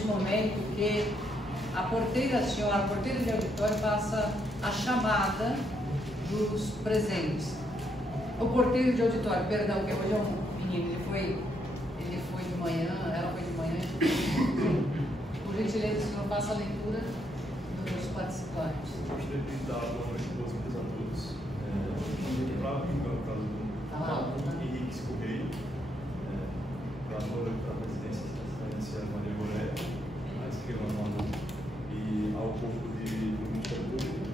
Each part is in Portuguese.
neste momento que a porteira de auditório faça a chamada dos presentes. O porteiro de auditório, perdão, que hoje é um menino, ele foi de manhã, ela foi de manhã. Por gentileza, o senhor faça a leitura dos participantes. Gostaria de dar boa noite, boas-vindas a todos. Para julgar o caso do Henrique Correia, para a presidência Maria Goré, à esquerda e ao corpo do Ministério Público,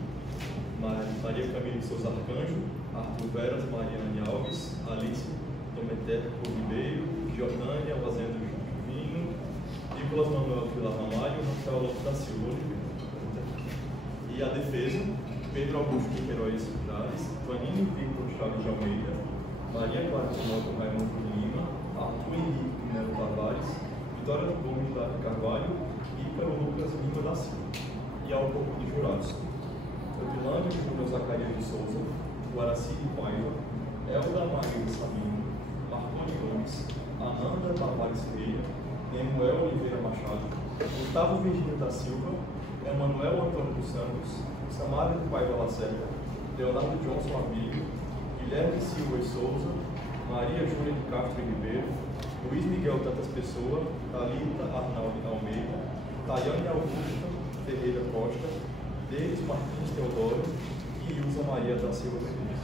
Maria Camila de Souza Arcanjo, Arthur Veras, Mariane Alves, Alice Dometer Ribeiro, Jordânia Wazenda Juvinho, Nicolas Manuel Vila Ramalho, Rafael Lopes da Silva Oliveira. E a defesa, Pedro Augusto Queiroz Chaves, Vanino Victor Chaves de Almeida, Maria Clara Simão Raimundo Lima, Arthur Henrique Melo Tavares, Vitória Gomes da Carvalho e Ícaro Lucas Lima da Silva. E ao corpo dos jurados, Odilândia Júnior Zacarias de Souza, Guaracide Paiva, Elda Maria Sabino, Marconi Gomes, Ananda Tavares Ferreira, Emuel Oliveira Machado, Gustavo Virgínio da Silva, Emanuel Antônio dos Santos, Samara do Paiva Lacerda, Leonardo Johnson Amigo, Guilherme Silva e Souza, Maria Júlia de Castro Ribeiro, Luiz Miguel Tantas Pessoa, Thalita Arnaldo Almeida, Tayane Augusta Ferreira Costa, Denis Martins Teodoro e Ilza Maria da Silva Mendes.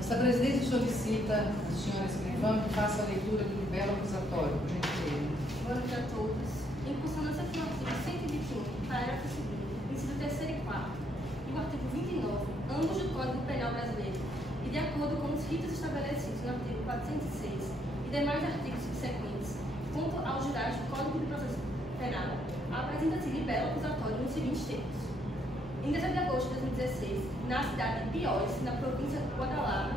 Esta presidência solicita a senhora escrivã que faça a leitura do libelo acusatório, por gentileza. Boa noite a todos. Em consonância com o artigo 121, parágrafo 2º, inciso 3º e 4º, e o artigo 29, ambos do Código Penal Brasileiro, e de acordo com os ritos estabelecidos no artigo 406 e demais artigos subsequentes, quanto aos jurados do Código de Processo Penal, apresenta-se libelo acusatório nos seguintes termos. Em 17 de agosto de 2016, na cidade de Piores, na província de Guadalajara,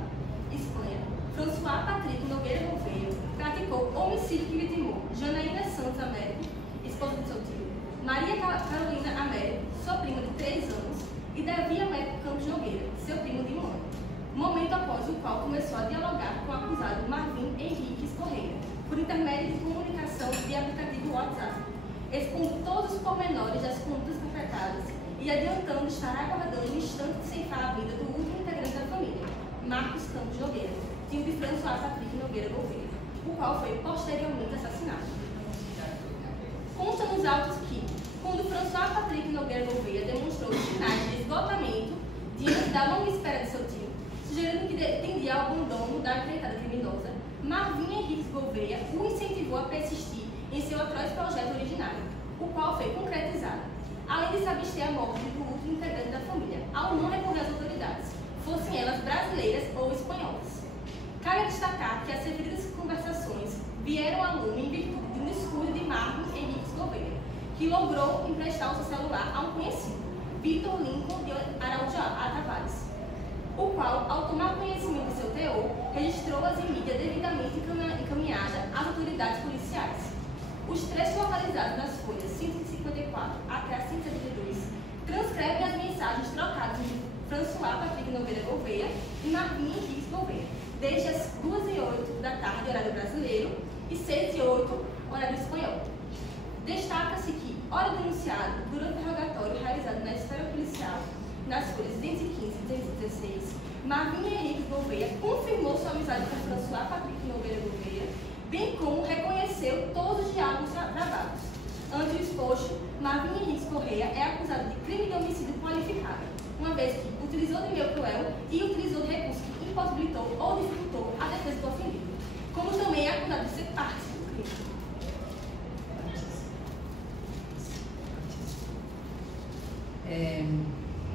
Espanha, François Patrick Nogueira Gouveia praticou homicídio que vitimou Janaína Santos Américo, esposa de seu tio, Maria Carolina Américo, sua prima de 3 anos, e Davi Américo Campos Nogueira, seu primo de 1 ano. Momento após o qual começou a dialogar com o acusado Marvin Henriques Correia, por intermédio de comunicação via aplicativo WhatsApp, expondo todos os pormenores das condutas perpetradas e adiantando estar aguardando o instante de ceifar a vida do último integrante da família, Marcos Campos Nogueira, tio de François Patrick Nogueira Gouveia, o qual foi posteriormente assassinado. Consta nos autos que, quando François Patrick Nogueira Gouveia demonstrou sinais de esgotamento diante da longa espera de seu tio, sugerindo que tendia ao abandono da empreitada criminosa, Marvin Henriques Gouveia o incentivou a persistir em seu atroz projeto originário, o qual foi concretizado, além de se abster à morte do último integrante da família, ao não recorrer às autoridades, fossem elas brasileiras ou espanholas. Cabe destacar que as referidas conversações vieram à lume em virtude de um descuido de Marvin Henriques Gouveia, que logrou emprestar o seu celular a um conhecido, Vitor Lincoln de Araújo Tavares, o qual, ao tomar conhecimento de seu teor, registrou-as em mídia devidamente encaminhada às autoridades policiais. Os trechos localizados nas folhas 154 até a 172 transcrevem as mensagens trocadas entre François Patrick Nogueira Gouveia e Marvin Henriques Gouveia, desde as 2h08 da tarde, horário brasileiro, e 6h08, horário espanhol. Destaca-se que, hora do enunciado, durante o interrogatório realizado na esfera policial, nas folhas 215 e 216, Marvin Henriques Gouveia confirmou sua amizade com François Patrick Nogueira Gouveia, bem como reconheceu todos os diálogos gravados. Ante o exposto, Marvin Henriques Correia é acusado de crime de homicídio qualificado, uma vez que utilizou de meio cruel e utilizou de recurso que impossibilitou ou dificultou a defesa do ofendido, como também é acusado de ser parte do crime.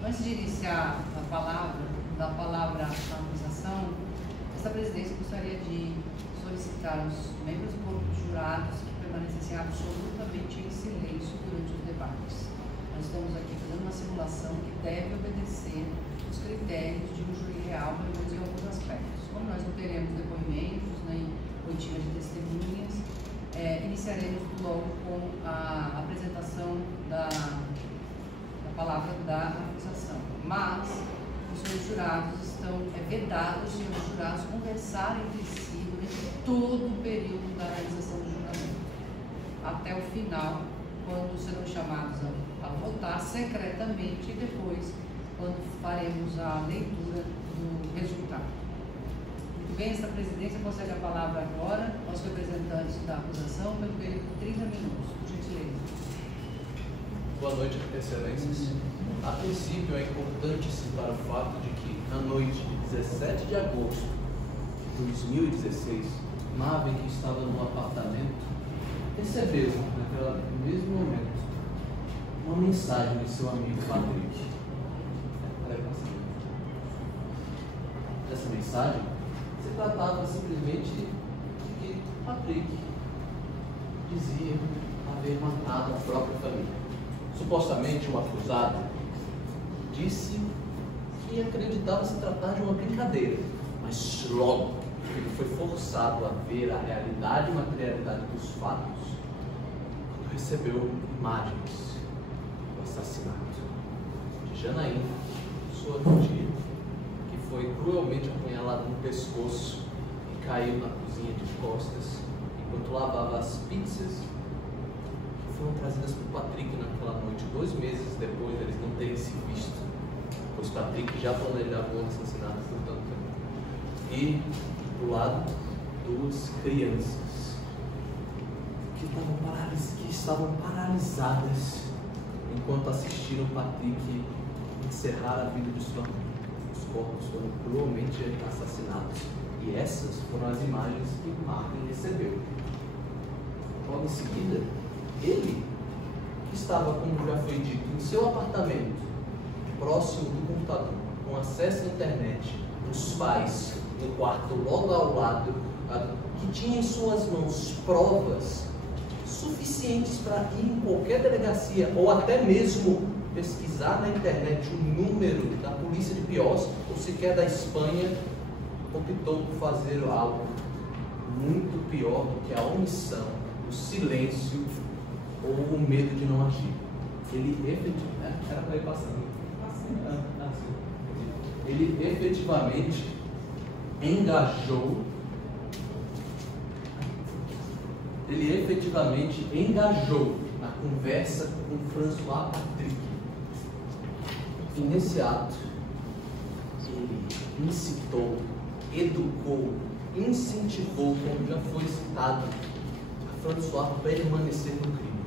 Antes de iniciar da palavra à acusação, esta presidência gostaria de solicitar aos membros do corpo de jurados que permanecessem absolutamente em silêncio durante os debates. Nós estamos aqui fazendo uma simulação que deve obedecer os critérios de um júri real, pelo menos em alguns aspectos. Como nós não teremos depoimentos nem oitiva de testemunhas, iniciaremos logo com a apresentação da palavra da acusação. Mas os senhores jurados estão vedados, os senhores jurados conversarem entre si durante todo o período da realização do julgamento. até o final, quando serão chamados a votar secretamente e depois, quando faremos a leitura do resultado. Muito bem, esta presidência concede a palavra agora aos representantes da acusação pelo período de 30 minutos. Por gentileza. Boa noite, excelências. A princípio, é importante citar o fato de que, na noite de 17 de agosto de 2016, Marvin, que estava no apartamento, recebeu, naquele mesmo momento, uma mensagem de seu amigo Patrick. Essa mensagem se tratava simplesmente de que Patrick dizia haver matado a própria família. Supostamente, o acusado disse que acreditava se tratar de uma brincadeira, mas logo ele foi forçado a ver a realidade e materialidade dos fatos quando recebeu imagens do assassinato de Janaína, sua tia, que foi cruelmente apunhalada no pescoço e caiu na cozinha de costas enquanto lavava as pizzas que foram trazidas por Patrick naquela noite, 2 meses depois deles não terem se visto, pois Patrick já planejava o assassinato por tanto tempo. E do lado, 2 crianças que estavam paralisadas enquanto assistiram Patrick encerrar a vida de sua mãe. Os corpos foram cruelmente assassinados e essas foram as imagens que Marvin recebeu. Logo em seguida, ele, que estava, como já foi dito, em seu apartamento, próximo do computador, com acesso à internet, os pais no quarto logo ao lado, que tinha em suas mãos provas suficientes para ir em qualquer delegacia ou até mesmo pesquisar na internet o número da polícia de Pios ou sequer da Espanha, optou por fazer algo muito pior do que a omissão, o silêncio ou o medo de não agir. Ele efetivamente engajou na conversa com François Patrick. E nesse ato, ele incitou, educou, incentivou, como já foi citado, a François a permanecer no crime.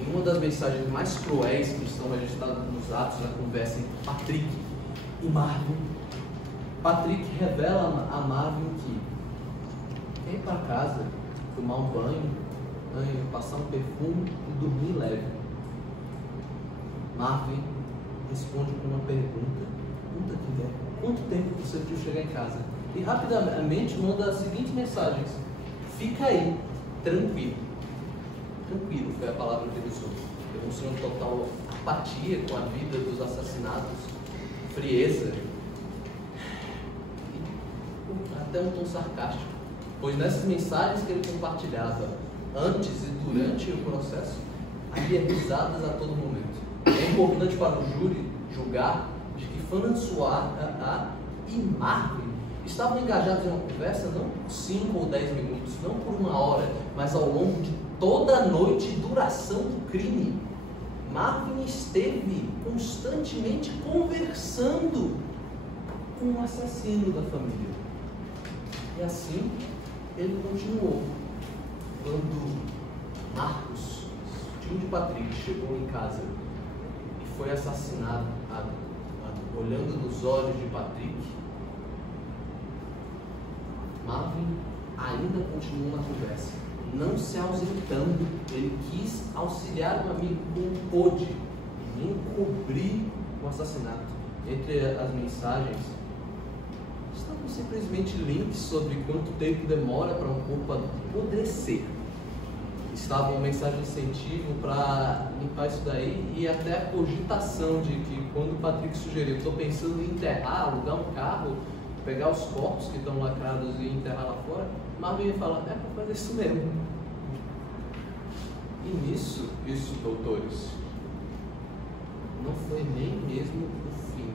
E uma das mensagens mais cruéis que estão registradas nos atos da conversa entre Patrick e Marvin, Patrick revela a Marvin que quer ir para casa, tomar um banho, passar um perfume e dormir leve. Marvin responde com uma pergunta: quanto tempo você precisa chegar em casa? E rapidamente manda as seguintes mensagens: fica aí, tranquilo. Tranquilo foi a palavra que ele usou, demonstrando total apatia com a vida dos assassinados, frieza e até um tom sarcástico, pois nessas mensagens que ele compartilhava antes e durante o processo, havia risadas a todo momento. É importante para o júri julgar de que François e Marvin estavam engajados em uma conversa não por 5 ou 10 minutos, não por 1 hora, mas ao longo de toda a noite e duração do crime. Marvin esteve constantemente conversando com o assassino da família. E assim ele continuou. Quando Marcos, tio de Patrick, chegou em casa e foi assassinado, olhando nos olhos de Patrick, Marvin ainda continuou na conversa, não se ausentando. Ele quis auxiliar o amigo como pôde e encobrir o assassinato. Entre as mensagens estavam simplesmente links sobre quanto tempo demora para um corpo apodrecer. Estava uma mensagem de incentivo para limpar isso daí e até a cogitação de que quando o Patrick sugeriu: estou pensando em enterrar, alugar um carro, pegar os corpos que estão lacrados e enterrar lá fora, Marvin ia falar: é para fazer isso mesmo. E nisso, doutores, não foi nem mesmo o fim,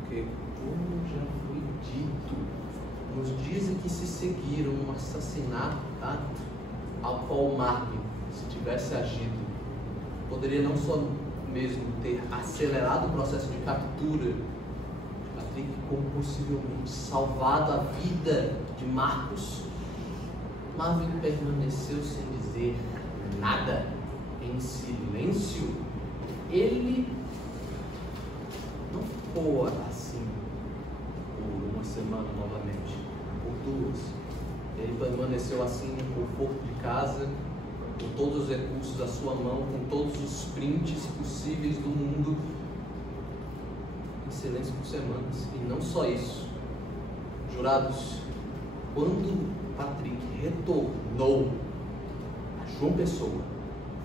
porque, como já foi dito, nos dias em que se seguiram um assassinato ao qual Marvin se tivesse agido, poderia não só mesmo ter acelerado o processo de captura de Patrick, como possivelmente salvado a vida de Marcos. Marvin permaneceu sem dizer nada, em silêncio. Ele não ficou assim por uma semana novamente, por 2. Ele permaneceu assim no conforto de casa, com todos os recursos à sua mão, com todos os prints possíveis do mundo, em silêncio por semanas. E não só isso, jurados, quando Patrick retornou a João Pessoa,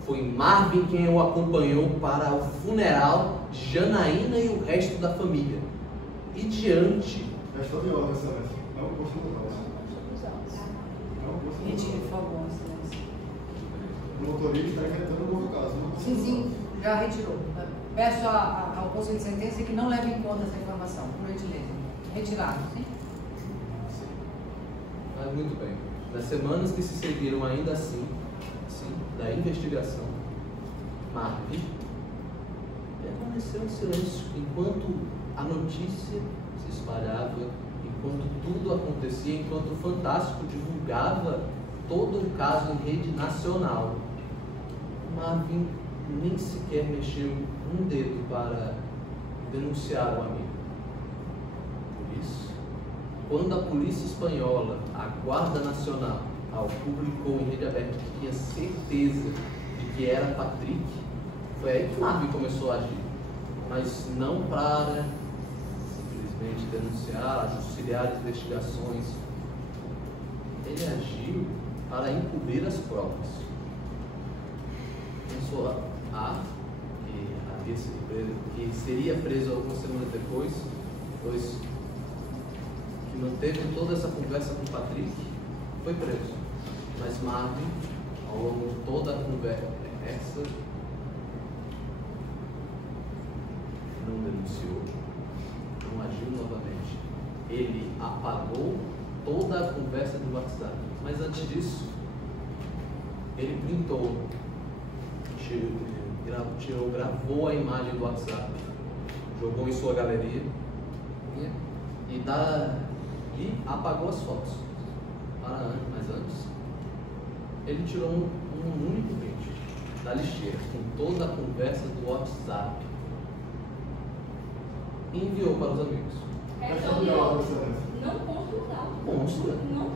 foi Marvin quem o acompanhou para o funeral de Janaína e o resto da família. E diante... Já estou de ordem, excelência. Não posso mudar. Retire, por favor, excelência. O motorista está inventando um novo caso. Sim, já retirou. Peço ao Conselho de Sentença que não leve em conta essa informação, por gentileza. Retirado, sim? Sim. Mas muito bem. Nas semanas que se seguiram, ainda assim, da investigação, Marvin permaneceu em silêncio enquanto a notícia se espalhava, enquanto tudo acontecia, enquanto o Fantástico divulgava todo o caso em rede nacional. Marvin nem sequer mexeu um dedo para denunciar o amigo. Por isso, quando a polícia espanhola, a Guarda Nacional, publicou em rede aberta que tinha certeza de que era Patrick, foi aí que Marvin começou a agir. Mas não para simplesmente denunciar, auxiliar as investigações. Ele agiu para encobrir as provas. Pensou que seria preso algumas semanas depois que manteve toda essa conversa com Patrick, foi preso. Mas Marvin, ao longo de toda a conversa, não denunciou, não agiu novamente. Ele apagou toda a conversa do WhatsApp. Mas antes disso, ele printou, gravou a imagem do WhatsApp, jogou em sua galeria e apagou as fotos. Mas antes, ele tirou um único print da lixeira com toda a conversa do WhatsApp e enviou para os amigos. Não consta. Consta. Não.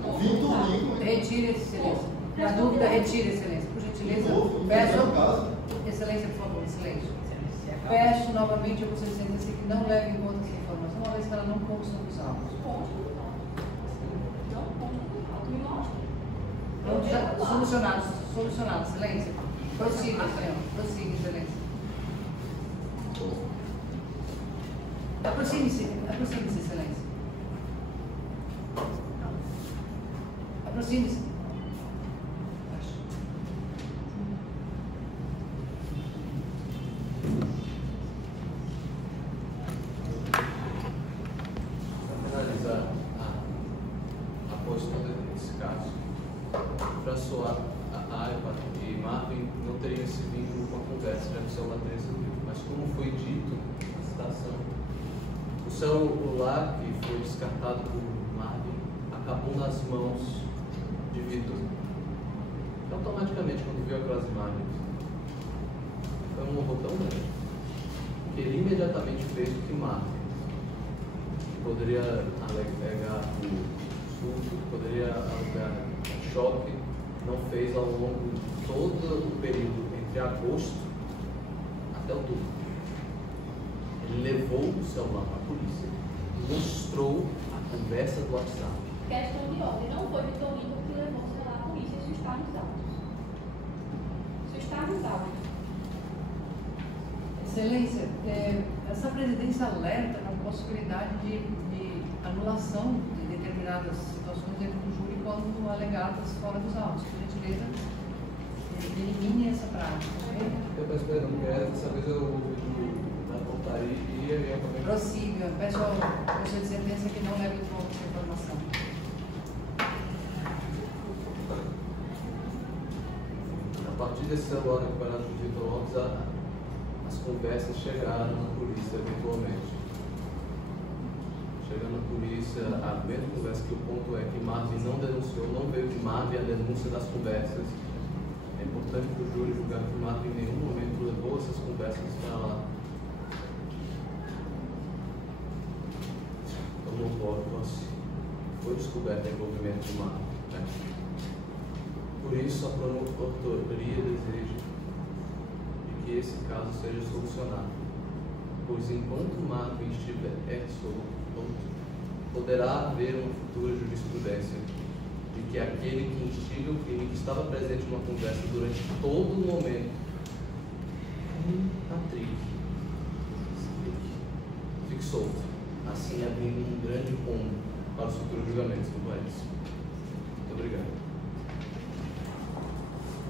Retire, excelência. Na dúvida, retire, excelência. Por gentileza, peço. Excelência, por favor, silêncio. Peço novamente ao Conselho de Sentença que não leve em conta essa informação, uma vez que ela não consta nos autos. Solucionado, excelência. Prossiga, senhor. Prossiga, excelência. Aproxime-se, excelência. Aproxime-se. Para finalizar a postura desse caso, François e Marvin não teriam esse vínculo com a conversa, já que o celular teria sido vivo. Mas como foi dito na citação, o celular que foi descartado por Marvin acabou nas mãos de Vitor. E automaticamente, quando viu aquelas imagens, foi um horror tão grande que ele imediatamente fez o que Marvin, que poderia alegar o surto, poderia alegar choque, não fez ao longo de todo o período entre agosto até outubro. Ele levou o celular para a polícia e mostrou a conversa do WhatsApp. Questão de ordem, não foi Vitorino que levou o celular à polícia, isso está nos autos. Isso está nos autos. Excelência, essa presidência alerta na possibilidade de anulação de determinadas situações dentro do júri quando alegadas fora dos autos. Por gentileza, elimine essa prática. Eu peço perdão, porque dessa vez eu ouvi na portaria e acabei... Prossiga. Peço ao Conselho de Sentença que não leve em conta essa informação. A partir desse celular recuperado por Vitor Lopes, as conversas chegaram na polícia eventualmente. Chegando na polícia, a primeira conversa, que o ponto é que Marvin não denunciou, não veio de Marvin a denúncia das conversas. É importante para o júri julgar que Marvin em nenhum momento levou essas conversas para lá. Então não pode, foi descoberto o envolvimento de Marvin. Né? Por isso, a promotoria deseja que esse caso seja solucionado, pois enquanto Marvin estiver solto, poderá haver uma futura jurisprudência de que aquele que instiga o crime, que estava presente numa conversa durante todo o momento, Patrick, fique solto, assim abrindo um grande rumo para os futuros julgamentos do país. Muito obrigado.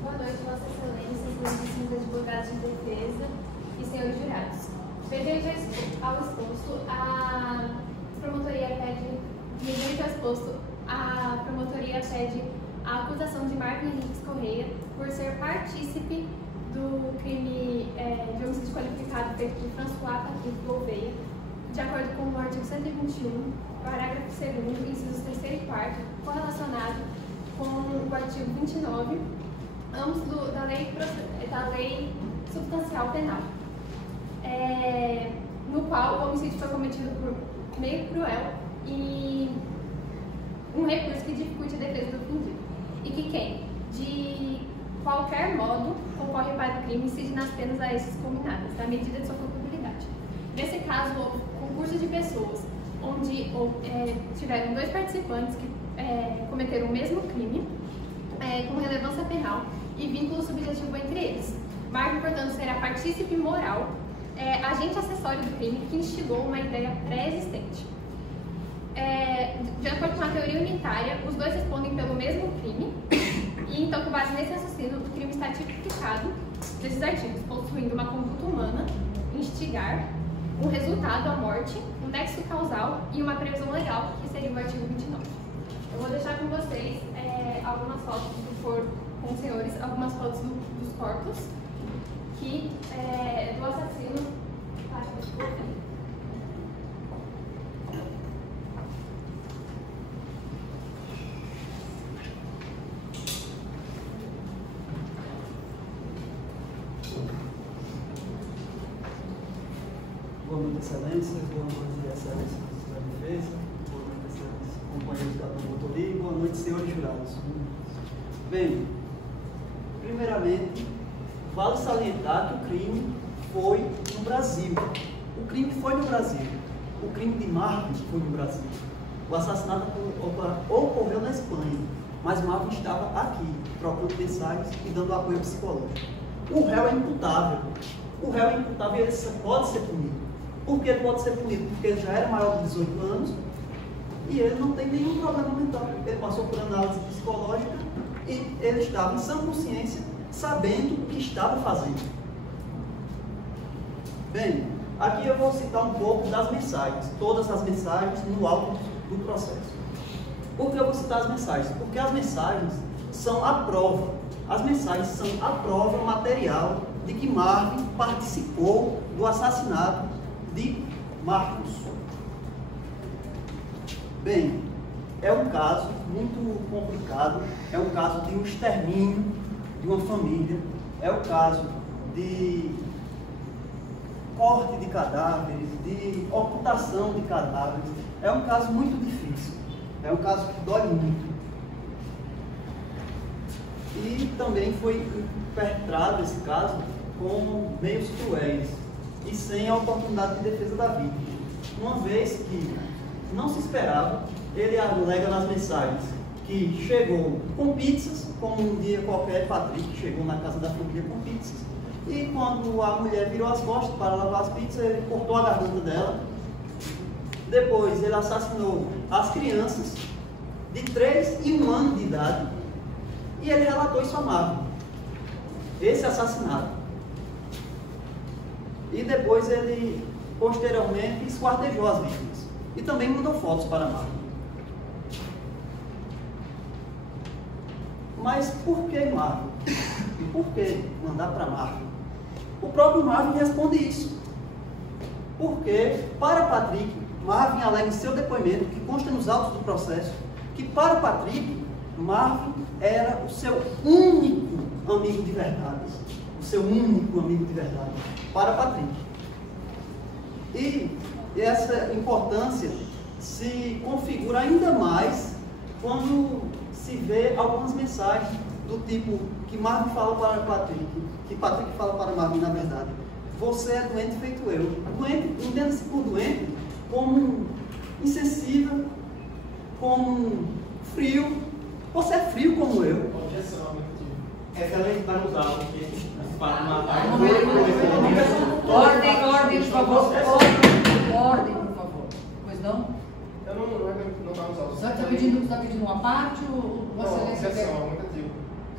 Boa noite, Vossa Excelência, excelentíssimos advogados de defesa e senhores jurados. Mediante ao exposto, a promotoria pede a acusação de Marvin Henriques Correia por ser partícipe do crime de homicídio qualificado feito por François Patrick Gouveia, de acordo com o artigo 121, parágrafo 2º, incisos 3º e 4º, correlacionado com o artigo 29, ambos da lei substancial penal, no qual o homicídio foi cometido por meio cruel e um recurso que dificulte a defesa do ofendido, e que quem, de qualquer modo, concorre para o crime incide nas penas a esses combinadas, na medida de sua culpabilidade. Nesse caso, houve concurso de pessoas, onde tiveram 2 participantes que cometeram o mesmo crime, com relevância penal e vínculo subjetivo entre eles. Marvin, portanto, será partícipe moral, agente acessório do crime que instigou uma ideia pré-existente. De acordo com a teoria unitária, os dois respondem pelo mesmo crime, e então, com base nesse raciocínio, o crime está tipificado desses artigos, possuindo uma conduta humana, instigar, um resultado, a morte, um nexo causal e uma previsão legal, que seria o artigo 29. Eu vou deixar com vocês algumas fotos com os senhores, algumas fotos dos corpos do assassino. Boa noite, Excelência. Boa noite, Excelência da Defesa. Boa noite, Excelência, companheiros da promotoria. E boa noite, senhores jurados. Bem, primeiramente, vale salientar que o crime foi no Brasil. O crime foi no Brasil. O crime de Marvin foi no Brasil. O assassinato ocorreu na Espanha, mas Marvin estava aqui, trocando mensagens e dando apoio psicológico. O réu é imputável. O réu é imputável e ele pode ser punido. Por que ele pode ser punido? Porque ele já era maior de 18 anos e ele não tem nenhum problema mental. Ele passou por análise psicológica e ele estava em sã consciência, sabendo o que estava fazendo. Bem, aqui eu vou citar um pouco das mensagens, todas as mensagens no auto do processo. Por que eu vou citar as mensagens? Porque as mensagens são a prova. As mensagens são a prova material de que Marvin participou do assassinato de Marcos. Bem, é um caso muito complicado, é um caso de um extermínio de uma família, é o caso de corte de cadáveres, de ocultação de cadáveres, é um caso muito difícil, é um caso que dói muito. E também foi perpetrado esse caso com meios cruéis e sem a oportunidade de defesa da vítima. Uma vez que não se esperava, ele alega nas mensagens que chegou com pizzas, como um dia qualquer, Patrick chegou na casa da família com pizzas, e quando a mulher virou as costas para lavar as pizzas, ele cortou a garganta dela. Depois ele assassinou as crianças de 3 e 1 ano de idade, e ele relatou isso a Marvin, esse assassinato. E depois ele, posteriormente, esquartejou as vítimas. E também mandou fotos para Marvin. Mas por que Marvin? E por que mandar para Marvin? O próprio Marvin responde isso. Porque, para Patrick, Marvin alega em seu depoimento, que consta nos autos do processo, que para Patrick, Marvin era o seu único amigo de verdade. O seu único amigo de verdade. Para Patrick. E essa importância se configura ainda mais quando se vê algumas mensagens do tipo que Marvin fala para Patrick, que Patrick fala para Marvin, na verdade. Você é doente feito eu. Doente, entenda-se por doente como insensível, como frio. Você é frio como eu. Objeção, excelente para usar o que para matar. Ordem, por favor. Ordem, por favor. Pois não? Eu não estava usando. Você está pedindo uma parte ou Não, Excelência objeção, quer? aumentativo.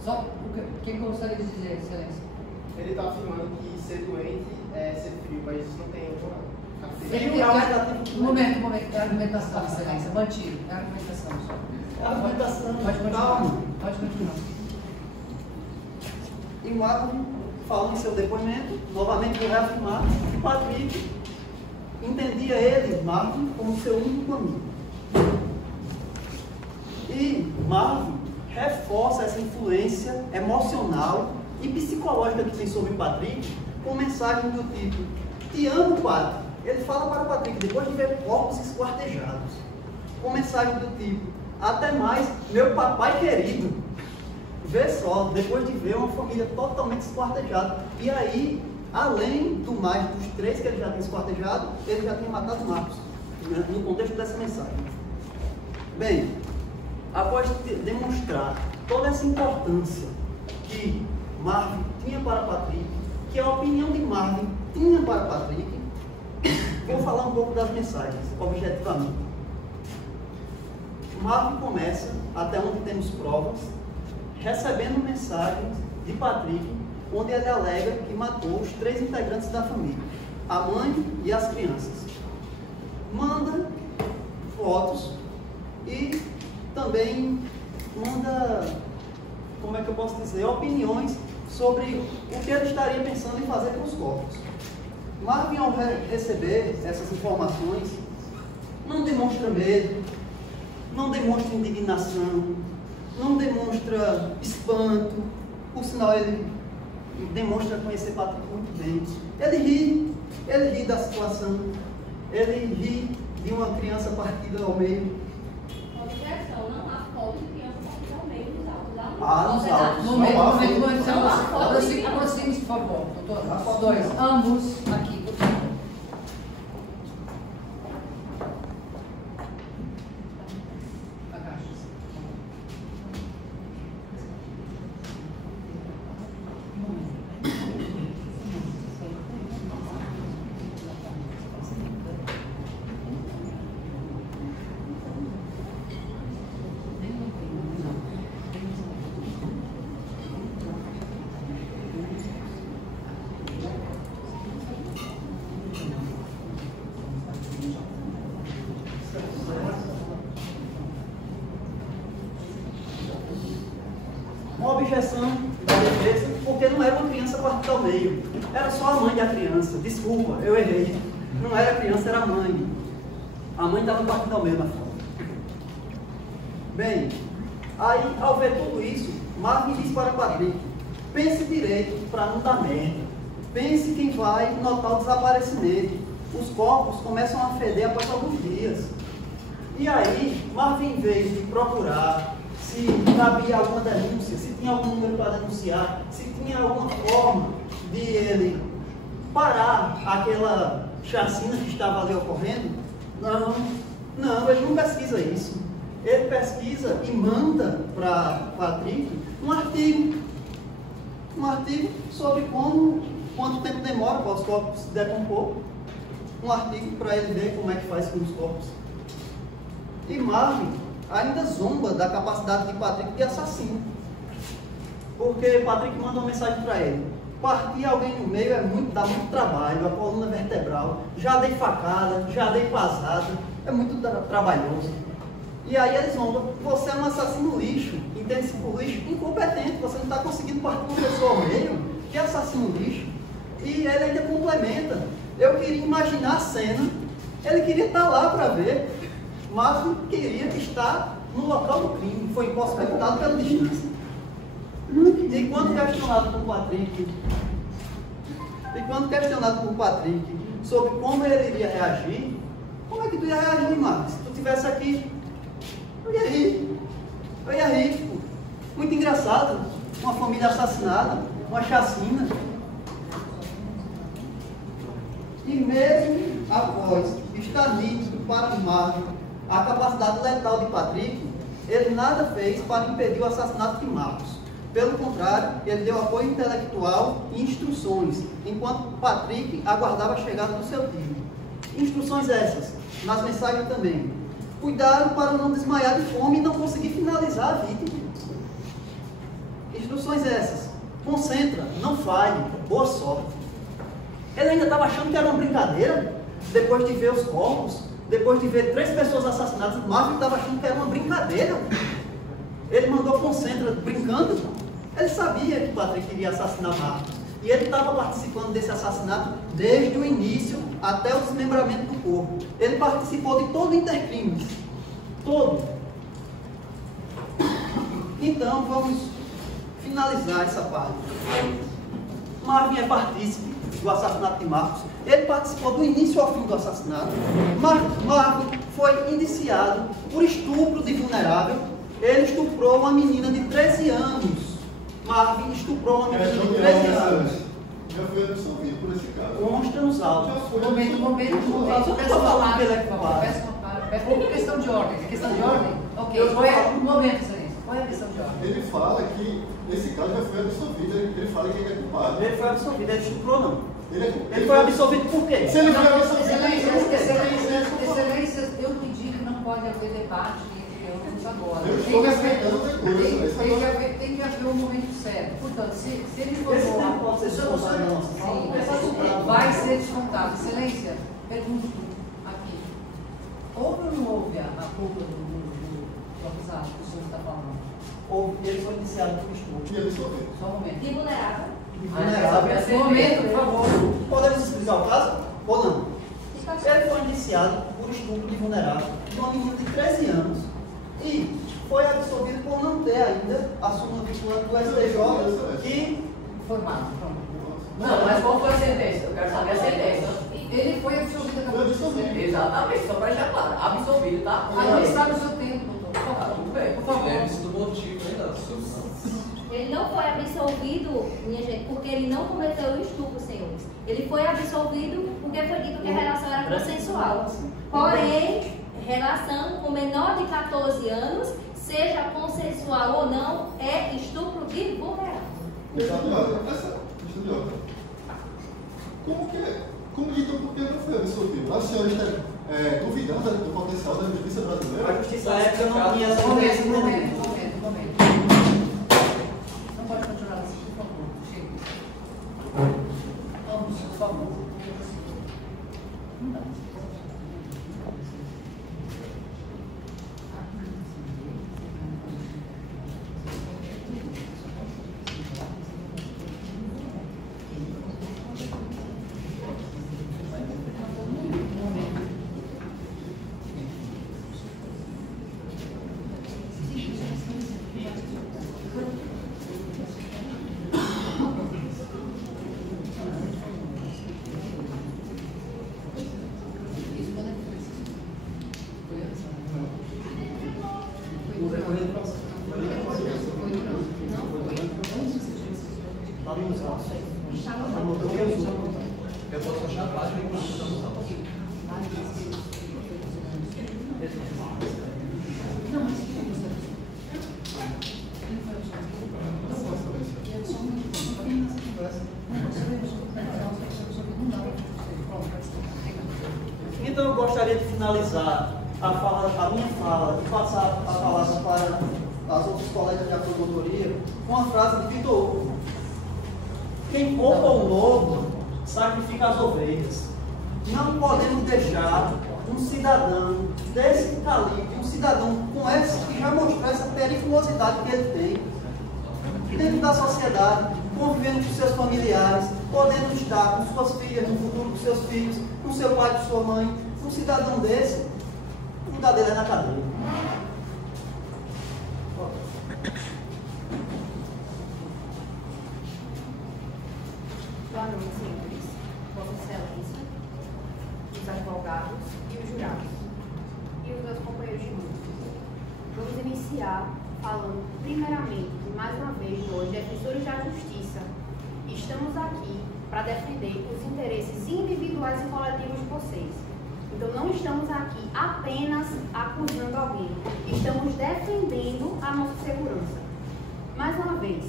Só o que gostaria de dizer, Excelência? Ele está afirmando que ser doente é ser frio, mas isso não tem uma Um momento, é argumentação, Excelência, mantido, é argumentação só. É argumentação. Pode continuar. Calma. Pode continuar. E Marvin fala em seu depoimento, novamente vou reafirmar, que Patrick entendia ele, Marvin, como seu único amigo. E Marvin reforça essa influência emocional e psicológica que tem sobre Patrick com mensagem do tipo: te amo, Patrick. Ele fala para Patrick depois de ver corpos esquartejados, com mensagem do tipo: até mais, meu papai querido. Vê só, depois de ver uma família totalmente esquartejada. E aí, além do mais dos 3 que ele já tinha esquartejado, ele já tinha matado Marcos, no contexto dessa mensagem. Bem, após demonstrar toda essa importância que Marvin tinha para Patrick, que a opinião de Marvin tinha para Patrick, vou falar um pouco das mensagens, objetivamente. Marvin começa, até onde temos provas, recebendo mensagens de Patrick, onde ele alega que matou os 3 integrantes da família, a mãe e as crianças. Manda fotos e também manda, como é que eu posso dizer, opiniões sobre o que ele estaria pensando em fazer com os corpos. Marvin, ao receber essas informações, não demonstra medo, não demonstra indignação, não demonstra espanto, por sinal ele demonstra conhecer Patrick muito bem. Ele ri da situação, ele ri de uma criança partida ao meio. Objeção, não há foto de criança partida ao meio nos autos. Ah, nos autos. Momento, aproxime-se, por favor, doutor. Os 2, ambos aqui, por favor. Uma objeção da defesa, porque não era uma criança partida ao meio, era só a mãe da criança. Desculpa, eu errei. Não era a criança, era a mãe. A mãe estava partida ao meio na foto. Bem, aí ao ver tudo isso, Marvin diz para Patrick: pense direito para não dar merda. Pense quem vai notar o desaparecimento. Os corpos começam a feder após alguns dias. E aí, Marvin, em vez de procurar se cabia alguma denúncia, se tinha algum número para denunciar, se tinha alguma forma de ele parar aquela chacina que estava ali ocorrendo, não, ele não pesquisa isso. Ele pesquisa e manda para Patrick um artigo sobre quanto tempo demora para os corpos se decompor, um artigo para ele ver como é que faz com os corpos. E Marvin ainda zomba da capacidade de Patrick de assassino. Porque Patrick manda uma mensagem para ele: partir alguém no meio dá muito trabalho, a coluna vertebral, já dei facada, já dei pasada, é muito trabalhoso. E aí eles zombam: você é um assassino lixo, entende-se por lixo incompetente. Você não está conseguindo partir uma pessoa ao meio que assassina um lixo. E ele ainda complementa. Eu queria imaginar a cena, ele queria estar lá para ver, mas não queria estar no local do crime, foi impossibilitado pela distância. E quando questionado por Patrick, sobre como ele iria reagir, como é que tu ia reagir, Marcos? Se tu estivesse aqui, eu ia rir, tipo, muito engraçado, uma família assassinada, uma chacina. E mesmo após estar nítido para o Marcos a capacidade letal de Patrick, ele nada fez para impedir o assassinato de Marcos. Pelo contrário, ele deu apoio intelectual e instruções, enquanto Patrick aguardava a chegada do seu tio. Instruções essas, nas mensagens também. Cuidado para não desmaiar de fome e não conseguir finalizar a vítima. Instruções essas. Concentra, não falhe, boa sorte. Ele ainda estava achando que era uma brincadeira, depois de ver os corpos, depois de ver 3 pessoas assassinadas. O Marvin estava achando que era uma brincadeira. Ele mandou concentra, brincando. Ele sabia que Patrick iria assassinar Marcos. E ele estava participando desse assassinato desde o início até o desmembramento do corpo. Ele participou de todo o intercrimes. Todo. Então, vamos finalizar essa parte. Marvin é partícipe do assassinato de Marcos. Ele participou do início ao fim do assassinato. Marvin foi indiciado por estupro de vulnerável. Ele estuprou uma menina de 13 anos. Marvin estuprou uma menina de 13 anos. Já foi absolvido por esse caso. Consta nos autos. Peço questão de ordem. Questão de ordem? Ok. Qual é o momento, Excelência? Qual é a questão de ordem? Ele fala que esse caso já foi absolvido. Ele fala que ele é culpado. Ele foi absolvido, ele estuprou não. Ele foi absolvido por quê? Se ele foi absolvido, Excelência, eu pedi que não pode haver debate entre ambos agora. Eu estou respeitando outra coisa. Tem que haver um momento certo. Portanto, se ele for esse tempo pode ser descontado, não. Sim, vai ser descontado. Excelência, pergunto aqui. Houve ou não houve a culpa do acusado que o senhor está falando? Houve, ele foi iniciado por estupro. E ele absolvido. Só um momento. De vulnerável. Vulnerável. Um momento, por favor. Podemos explicar o caso? Ou não? Ele foi indiciado por estupro de vulnerável de uma menina de 13 anos e foi absolvido por não ter ainda a súmula vinculante do STJ que Foi mal. Não, mas qual foi a sentença? Eu quero saber a sentença. Ele foi absolvido, acabou de dizer. Exatamente, só para deixar claro. Absolvido, tá? Administrar o seu tempo, doutor. Por Tá, favor. tudo bem. Por favor. Lembre-se do motivo aí da absolvição. Ele não foi absolvido, minha gente, porque ele não cometeu o estupro, senhores. Ele foi absolvido porque foi dito que a relação era consensual. Porém, relação com menor de 14 anos, seja consensual ou não, é estupro de vulnerável. Estudiosa. Como então por que não foi absolvido? A senhora está duvidando do potencial da justiça brasileira? a justiça ética não tinha essa Momento. Não pode continuar assim, por favor. Chega. Vamos, por favor. Não dá. Eu posso achar a página e consultamos a página. Então eu gostaria de finalizar a minha fala e passar a palavra para as outras colegas de promotoria com a frase de Vitor Hugo. Quem poupa o lobo sacrifica as ovelhas. Não podemos deixar um cidadão desse calibre, um cidadão com essa, que já mostrou essa periculosidade que ele tem, dentro da sociedade, convivendo com seus familiares, podendo estar com suas filhas, no futuro com seus filhos, com seu pai, com sua mãe. Um cidadão desse, o lugar dele é na cadeia. Boa noite, senhores, Vossa Excelência, os advogados e os jurados, e os meus companheiros de luta. Vamos iniciar falando, primeiramente, mais uma vez, hoje, defensores da justiça. Estamos aqui para defender os interesses individuais e coletivos de vocês. Então, não estamos aqui apenas acusando alguém, estamos defendendo a nossa segurança. Mais uma vez,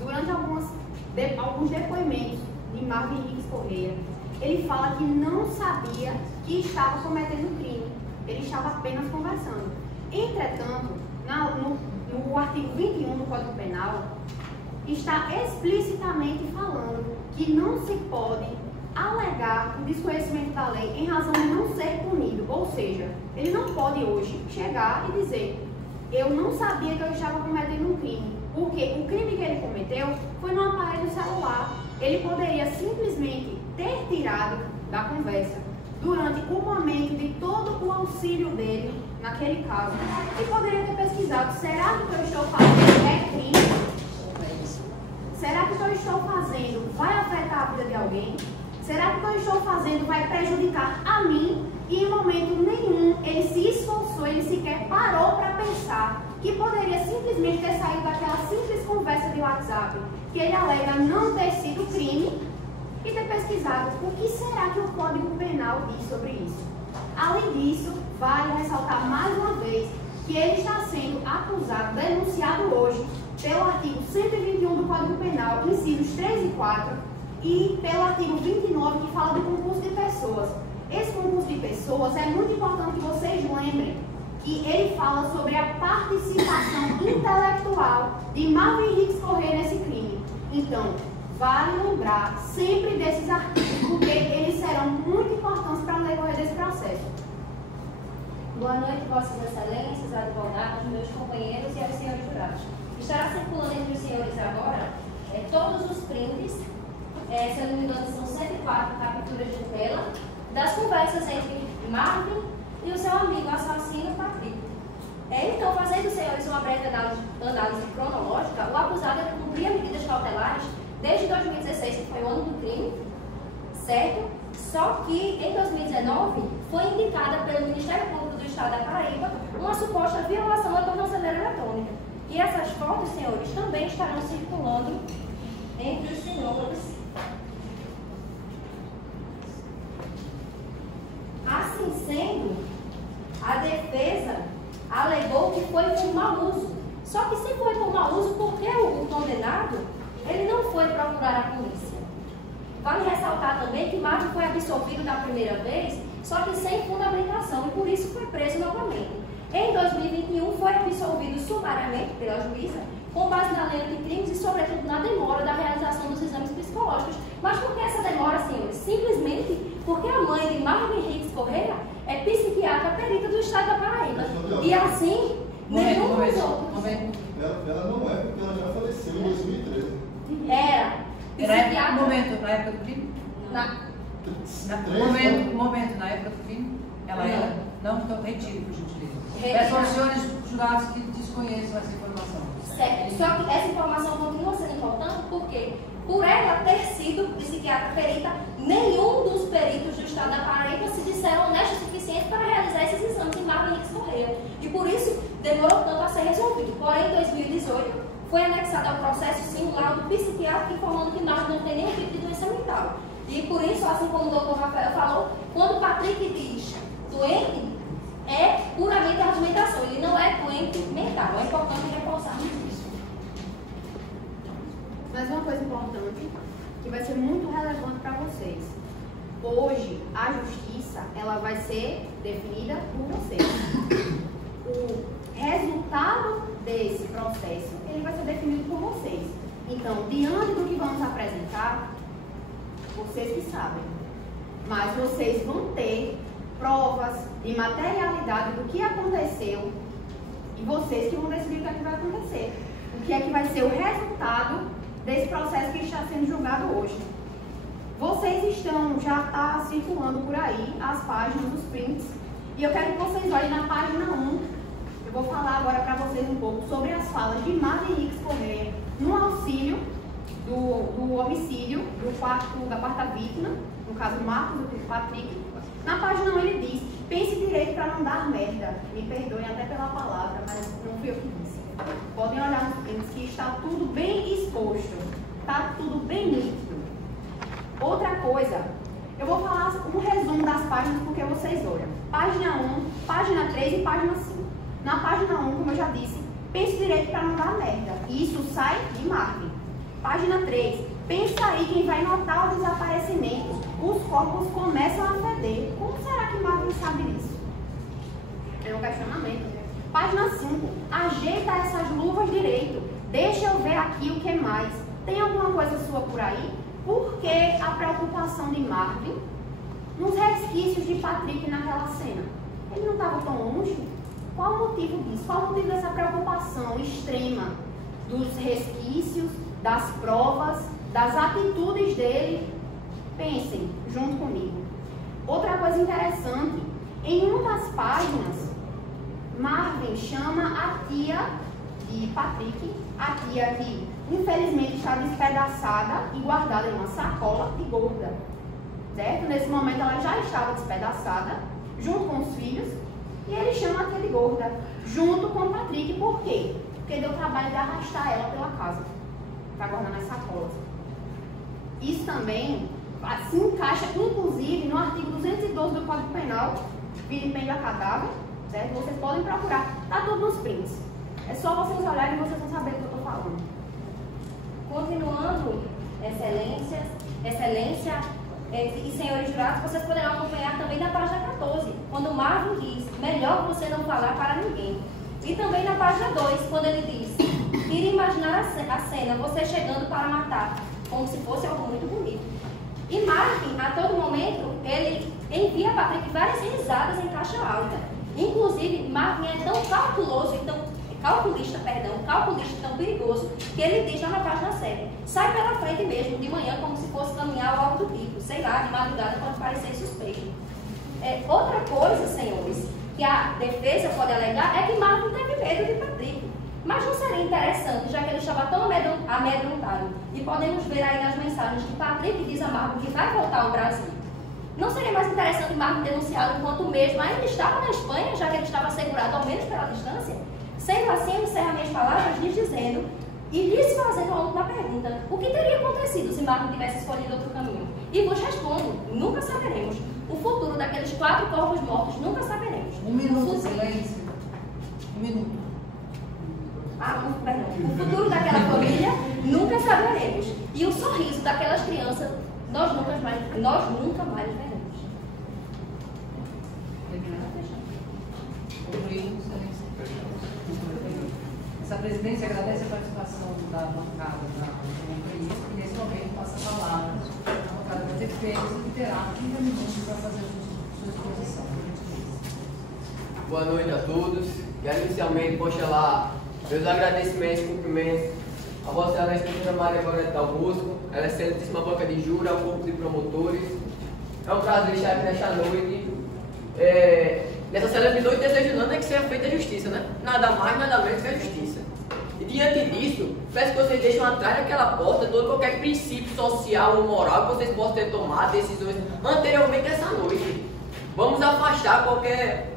durante alguns depoimentos de Marvin Henriques Correia, ele fala que não sabia que estava cometendo crime, ele estava apenas conversando. Entretanto, no artigo 21 do Código Penal, está explicitamente falando que não se pode alegar o desconhecimento da lei em razão de não ser punido. Ou seja, ele não pode hoje chegar e dizer: eu não sabia que eu estava cometendo um crime, porque o crime que ele cometeu foi no aparelho celular. Ele poderia simplesmente ter tirado da conversa durante o momento de todo o auxílio dele naquele caso, e poderia ter pesquisado: será que o que eu estou fazendo é crime? Será que o que eu estou fazendo vai afetar a vida de alguém? Será que o que eu estou fazendo vai prejudicar a mim? E em momento nenhum ele se esforçou, ele sequer parou para pensar que poderia simplesmente ter saído daquela simples conversa de WhatsApp, que ele alega não ter sido crime, e ter pesquisado o que será que o Código Penal diz sobre isso. Além disso, vale ressaltar mais uma vez que ele está sendo acusado, denunciado hoje, pelo artigo 121 do Código Penal, incisos 3 e 4, e pelo artigo 29, que fala do concurso de pessoas. Esse concurso de pessoas é muito importante que vocês lembrem que ele fala sobre a participação intelectual de Marvin Henriques Correia nesse crime. Então, vale lembrar sempre desses artigos, porque eles serão muito importantes para o decorrer desse processo. Boa noite, Vossas Excelências, advogados, meus companheiros e aos senhores jurados. Estará circulando entre os senhores agora todos os prints, se eu não me engano são 104 capturas de tela, das conversas entre Marvin e o seu amigo assassino Patrick. Então, fazendo, senhores, uma breve análise cronológica, o acusado cumpria medidas cautelares desde 2016, que foi o ano do crime, certo? Só que em 2019 foi indicada pelo Ministério Público do Estado da Paraíba uma suposta violação da tornozeleira eletrônica. E essas fotos, senhores, também estarão circulando entre os senhores. Assim sendo, a defesa alegou que foi por mau uso. Só que se foi por mau uso, por que o condenado ele não foi procurar a polícia? Vale ressaltar também que Marvin foi absolvido da primeira vez, só que sem fundamentação, e por isso foi preso novamente. Em 2021, foi absolvido sumariamente pela juíza, com base na lei anticrimes e, sobretudo, na demora da realização dos exames psicológicos. Mas por que essa demora, senhores? Simplesmente porque a mãe de Marvin Henriques Correia é psiquiatra perita do Estado da Paraíba. E assim, nenhum dos outros. Ela não é, porque ela já faleceu em 2013. Na época do crime? Na época do crime, ela era. Não, então retire, por gentileza. É para os senhores jurados que desconheçam essa informação. Certo. Só que essa informação continua sendo importante porque, por ela ter sido psiquiatra perita, nenhum dos peritos do Estado da Paraíba se disseram honestos o suficiente para realizar esses exames em Marvin Henriques Correia. E por isso demorou tanto a ser resolvido. Porém, em 2018, foi anexado ao processo sim um laudo psiquiátrico informando que Marvin não tem nenhum tipo de doença mental. E por isso, assim como o doutor Rafael falou, quando o Patrick diz doente, é puramente a argumentação, ele não é doente mental. É importante reforçarmos isso. Mas uma coisa importante, que vai ser muito relevante para vocês. Hoje, a justiça, ela vai ser definida por vocês. O resultado desse processo, ele vai ser definido por vocês. Então, diante do que vamos apresentar, vocês que sabem. mas vocês vão ter provas e materialidade do que aconteceu e vocês que vão decidir o que é que vai acontecer. O que é que vai ser o resultado desse processo que está sendo julgado hoje. Vocês já está circulando por aí as páginas dos prints e eu quero que vocês olhem na página 1. Eu vou falar agora para vocês um pouco sobre as falas de Marvin Hicks Correia no auxílio do homicídio da quarta vítima, no caso Marcos e Patrick. Na página 1 ele diz: pense direito para não dar merda. Me perdoem até pela palavra, mas não fui eu que disse. Podem olhar nos prints que está tudo bem exposto, está tudo bem nítido. Outra coisa, eu vou falar um resumo das páginas porque vocês olham. Página 1, página 3 e página 5. Na página 1, como eu já disse, pense direito para não dar merda. Isso sai de Marvin. Página 3, pensa aí quem vai notar o desaparecimento. Os corpos começam a feder. Como será que Marvin sabe disso? É um questionamento. Página 5, ajeita essas luvas direito. Deixa eu ver aqui o que mais. Tem alguma coisa sua por aí? Por que a preocupação de Marvin nos resquícios de Patrick naquela cena? Ele não estava tão longe? Qual o motivo disso? Qual o motivo dessa preocupação extrema dos resquícios, das provas, das atitudes dele? Pensem junto comigo. Outra coisa interessante, em uma das páginas, Marvin chama a tia de Patrick, a tia que infelizmente está despedaçada e guardada em uma sacola de gorda, certo? Nesse momento ela já estava despedaçada, junto com os filhos, e ele chama a tia de gorda, junto com o Patrick. Por quê? Porque deu trabalho de arrastar ela pela casa, para guardar nas sacolas. Isso também se encaixa, inclusive, no artigo 212 do Código Penal, vilipêndio a cadáver, certo? Vocês podem procurar, está tudo nos prints. É só vocês olharem e vocês vão saber do que eu estou falando. Continuando, excelência e senhores jurados, vocês poderão acompanhar também na página 14, quando Marvin diz: melhor você não falar para ninguém. E também na página 2, quando ele diz: queria imaginar a cena, você chegando para matar, como se fosse algo muito bonito. E Marvin, a todo momento, ele envia a Patrick várias risadas em caixa alta. Inclusive, Marvin é tão calculista, tão perigoso, que ele diz lá na página 7, sai pela frente mesmo, de manhã, como se fosse caminhar ou algo do tipo, sei lá, de madrugada pode parecer suspeito. Outra coisa, senhores, que a defesa pode alegar é que Marvin teve medo de Patrick. Mas não seria interessante, já que ele estava tão amedrontado, e podemos ver aí nas mensagens que Patrick diz a Marvin que vai voltar ao Brasil. Não seria mais interessante Marvin denunciá-lo enquanto mesmo ainda estava na Espanha, já que ele estava segurado ao menos pela distância? Sendo assim, eu encerro minhas palavras lhes dizendo e lhes fazendo a última pergunta: o que teria acontecido se Marvin tivesse escolhido outro caminho? E vos respondo: nunca saberemos. O futuro daqueles 4 corpos mortos nunca saberemos. Um minuto, silêncio. Um minuto. Perdão. O futuro daquela família nunca saberemos. E o sorriso daquelas crianças nós nunca mais veremos. Essa presidência agradece a participação da bancada da Secretaria e nesse momento passa a palavra à bancada das defesas que terá 30 minutos para fazer sua exposição. Boa noite a todos. Quero inicialmente postular meus agradecimentos e cumprimentos a Vossa Excelência Doutora Maria Gorete Augusto, a excelentíssima banca de júri, ao corpo de promotores. É um prazer estar aqui nesta noite. Nessa célebre noite, desejando que seja feita a justiça, né? Nada mais, nada menos que a justiça. E diante disso, peço que vocês deixem atrás daquela porta todo qualquer princípio social ou moral que vocês possam ter tomado decisões anteriormente essa noite. Vamos afastar qualquer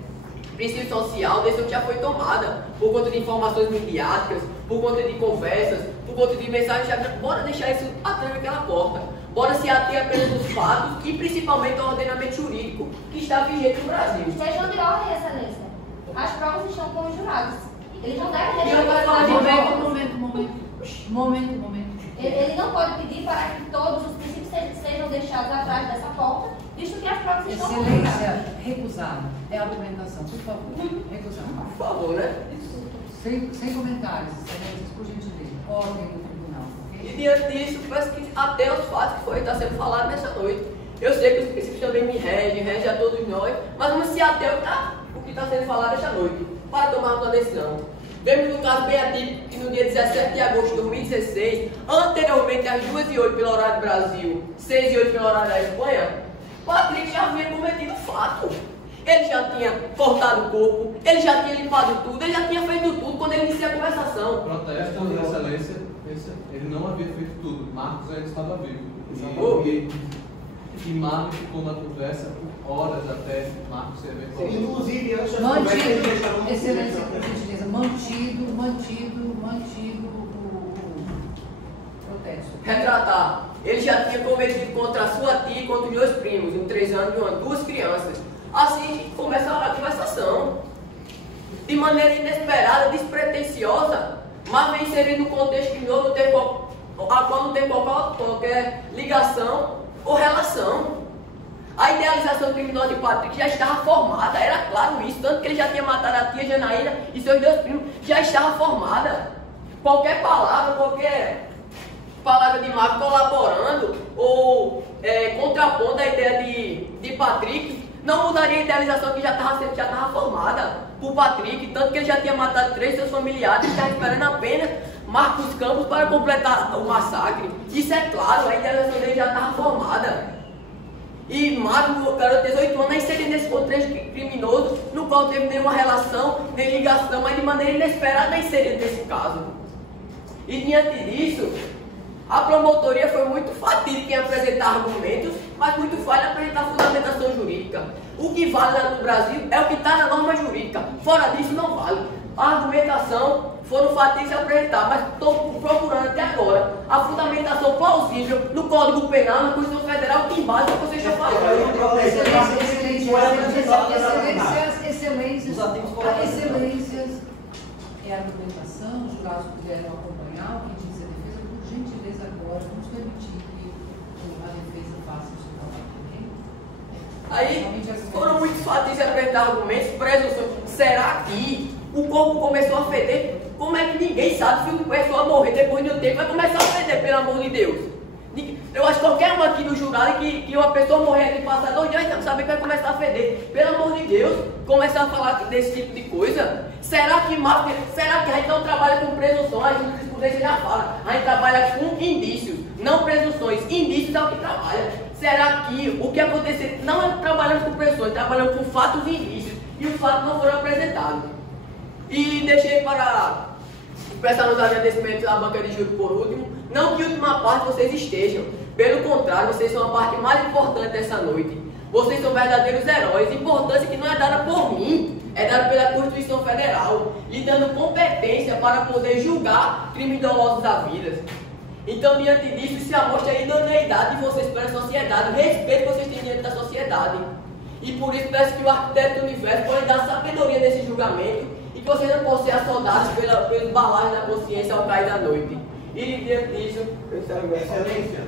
princípio social, decisão que já foi tomada por conta de informações midiáticas, por conta de conversas, por conta de mensagens. Bora deixar isso atrás daquela porta. Bora se ater apenas nos fatos e principalmente ao ordenamento jurídico que está vigente no Brasil. Sejam de ordem, excelência. As provas estão com os jurados. Eles não devem deixar Momento. Ele não pode pedir para que todos os princípios sejam deixados atrás dessa porta, visto que as provas estão com os jurados. Excelência, recusado. É a argumentação, por favor. Recusado. Por favor, né? Sem comentários, excelências, por gentileza. Ordem do tribunal. E diante disso, peço que até os fatos que está sendo falado nessa noite. Eu sei que os princípios também me regem a todos nós, mas vamos se ater o que está sendo falado esta noite, para tomar uma decisão. Vemos um caso bem atípico que no dia 17 de agosto de 2016, anteriormente às 2h08 pelo horário do Brasil, 6h08 pelo horário da Espanha, Patrick já havia cometido fato. Ele já tinha cortado o corpo, ele já tinha limpado tudo, ele já tinha feito tudo quando ele inicia a conversação. Protesto, Vossa Excelência, ele não havia feito tudo, Marcos ainda estava vivo. E Marcos ficou na conversa por horas até Marcos ser eventualmente. Inclusive, antes da mantido, excelência, por gentileza, mantido o protesto. Retratar. Ele já tinha cometido contra a sua tia e contra os meus primos, em 3 anos e 2 crianças. Assim começa a conversação. De maneira inesperada, despretensiosa, mas vem inserido no contexto criminoso, a qual não tem qualquer ligação ou relação. A idealização criminosa de Patrick já estava formada, era claro isso, tanto que ele já tinha matado a tia Janaína e seus 2 primos, já estava formada. Qualquer palavra de Marco colaborando ou contrapondo a ideia de Patrick, não mudaria a idealização que já estava formada por Patrick, tanto que ele já tinha matado 3 de seus familiares e estava esperando apenas Marcos Campos para completar o massacre. Isso é claro, a idealização dele já estava formada. E Marcos, o garoto de 18 anos, é inserido nesse contexto criminoso, no qual teve nenhuma relação, nem ligação, mas de maneira inesperada é inserido nesse caso. E diante disso, a promotoria foi muito fatídica em apresentar argumentos, mas muito falha em apresentar fundamentação jurídica. O que vale no Brasil é o que está na norma jurídica. Fora disso, não vale. A argumentação foram fatídicas a apresentar, mas estou procurando até agora a fundamentação plausível no Código Penal, na Constituição Federal, que embasa o que vocês estão falando. Excelências, é a argumentação, os jurados puderam acompanhar o que diz a defesa, por gentileza agora, vamos permitir que a defesa faça o seu trabalho. Aí foram muito fatídicos apresentar argumentos, presunções. Será que o corpo começou a feder? Como é que ninguém sabe se uma pessoa morrer depois de um tempo vai começar a feder, pelo amor de Deus? Eu acho que qualquer um aqui no jurado que uma pessoa morrer aqui passar 2 dias, não sabe que vai começar a feder. Pelo amor de Deus, começar a falar desse tipo de coisa. Será que a gente não trabalha com presunções? A jurisprudência já fala. A gente trabalha com indícios, não presunções. Indícios é o que trabalha. Será que o que aconteceu, não trabalhamos com presunções, trabalhamos com fatos e indícios. E os fatos não foram apresentados. E deixei para prestar os agradecimentos à banca de júri por último. Não que última parte vocês estejam. Pelo contrário, vocês são a parte mais importante dessa noite. Vocês são verdadeiros heróis. Importância que não é dada por mim, é dada pela Constituição Federal, lhe dando competência para poder julgar crimes dolosos da vida. Então, diante disso, se amostra a idoneidade de vocês pela sociedade, o respeito que vocês têm diante da sociedade. E por isso peço que o arquiteto do universo pode dar sabedoria nesse julgamento e que vocês não possam ser assoldados pelos balões da consciência ao cair da noite. E diante disso, Excelência,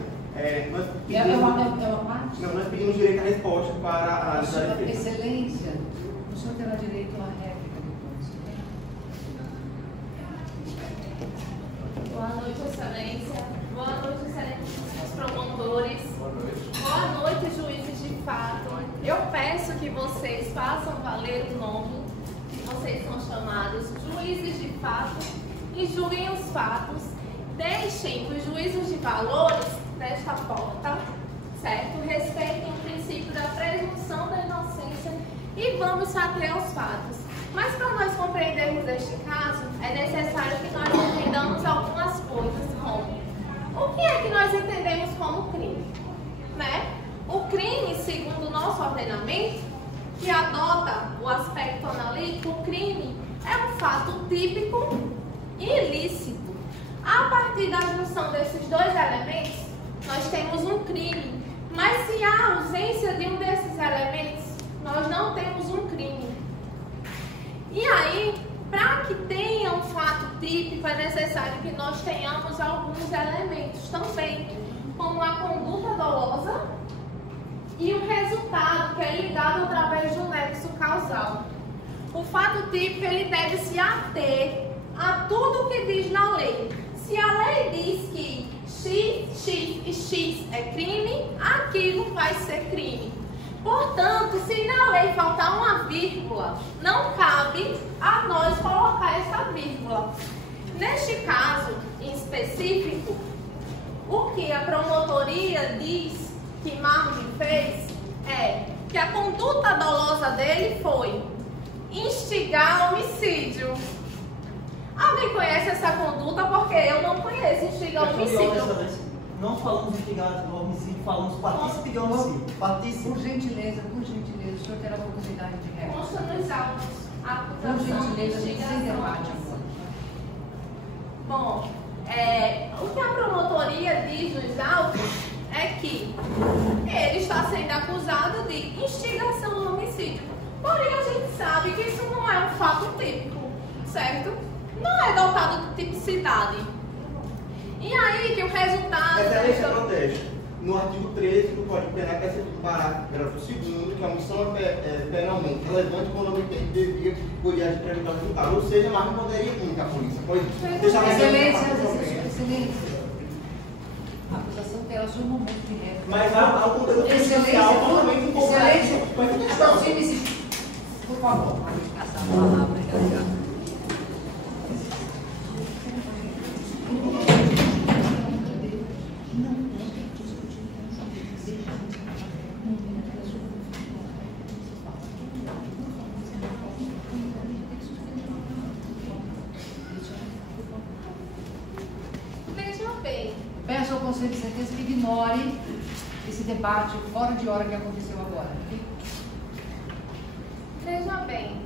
nós pedimos direito à resposta para a análise da defesa. Excelência, o senhor terá direito à réplica depois. Boa noite, Excelência. Boa noite, excelentes promotores. Boa noite, juízes de fato. Eu peço que vocês façam valer o nome que vocês são chamados juízes de fato e julguem os fatos. Deixem os juízos de valores desta porta, certo? Respeitem o princípio da presunção da inocência e vamos até aos fatos. Mas para nós compreendermos este caso, é necessário que nós entendamos algumas coisas, como o que é que nós entendemos como crime, né? O crime, segundo o nosso ordenamento, que adota o aspecto analítico, o crime é um fato típico e ilícito. A partir da junção desses 2 elementos, nós temos um crime. Mas se há ausência de um desses elementos, nós não temos um crime. E aí, para que tenha um fato típico, é necessário que nós tenhamos alguns elementos também, como a conduta dolosa e o resultado, que é ligado através do nexo causal. O fato típico, ele deve se ater a tudo o que diz na lei. Se a lei diz que X e X é crime, aquilo vai ser crime. Portanto, se na lei faltar uma vírgula, não cabe a nós colocar essa vírgula. Neste caso em específico, o que a promotoria diz que Marvin fez é que a conduta dolosa dele foi instigar homicídio. Alguém conhece essa conduta? Porque eu não conheço instigar homicídio. Não falamos instigar homicídio, falamos partícipe de homicídio. Partícipe. Por gentileza, o senhor terá a oportunidade de réplica. Consta nos autos a acusação. Por gentileza, a gente sem debate agora. Bom, o que a promotoria diz nos autos é que ele está sendo acusado de instigação ao homicídio. Porém, a gente sabe que isso não é um fato típico, certo? Não é dotado de tipicidade. E aí que o resultado... Excelência, protesto. No artigo 13 do Código Penal, que é o parágrafo 2º, que a omissão é penalmente relevante quando o omitente devia cuidar de prejudicar o resultado. Ou seja, mas não poderia punir a polícia. Pois, Excelência. A acusação terá só um momento de réplica. Mas há um conteúdo social totalmente incompleto. Excelência, por favor, essa palavra. Peço ao Conselho de Sentença que ignore esse debate fora de hora que aconteceu agora. Veja bem,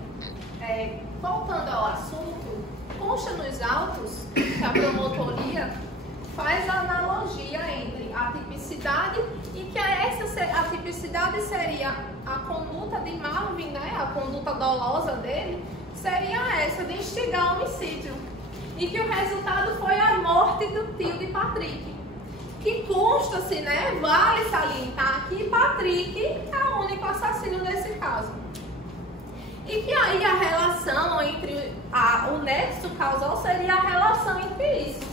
voltando ao assunto, consta nos autos que a promotoria faz a analogia entre a tipicidade e que a tipicidade seria a conduta de Marvin, né, a conduta dolosa dele, seria essa de instigar homicídio. E que o resultado foi a morte do tio de Patrick. Que consta-se, né, vale salientar que Patrick é o único assassino desse caso. E que aí a relação entre o nexo causal seria a relação entre isso.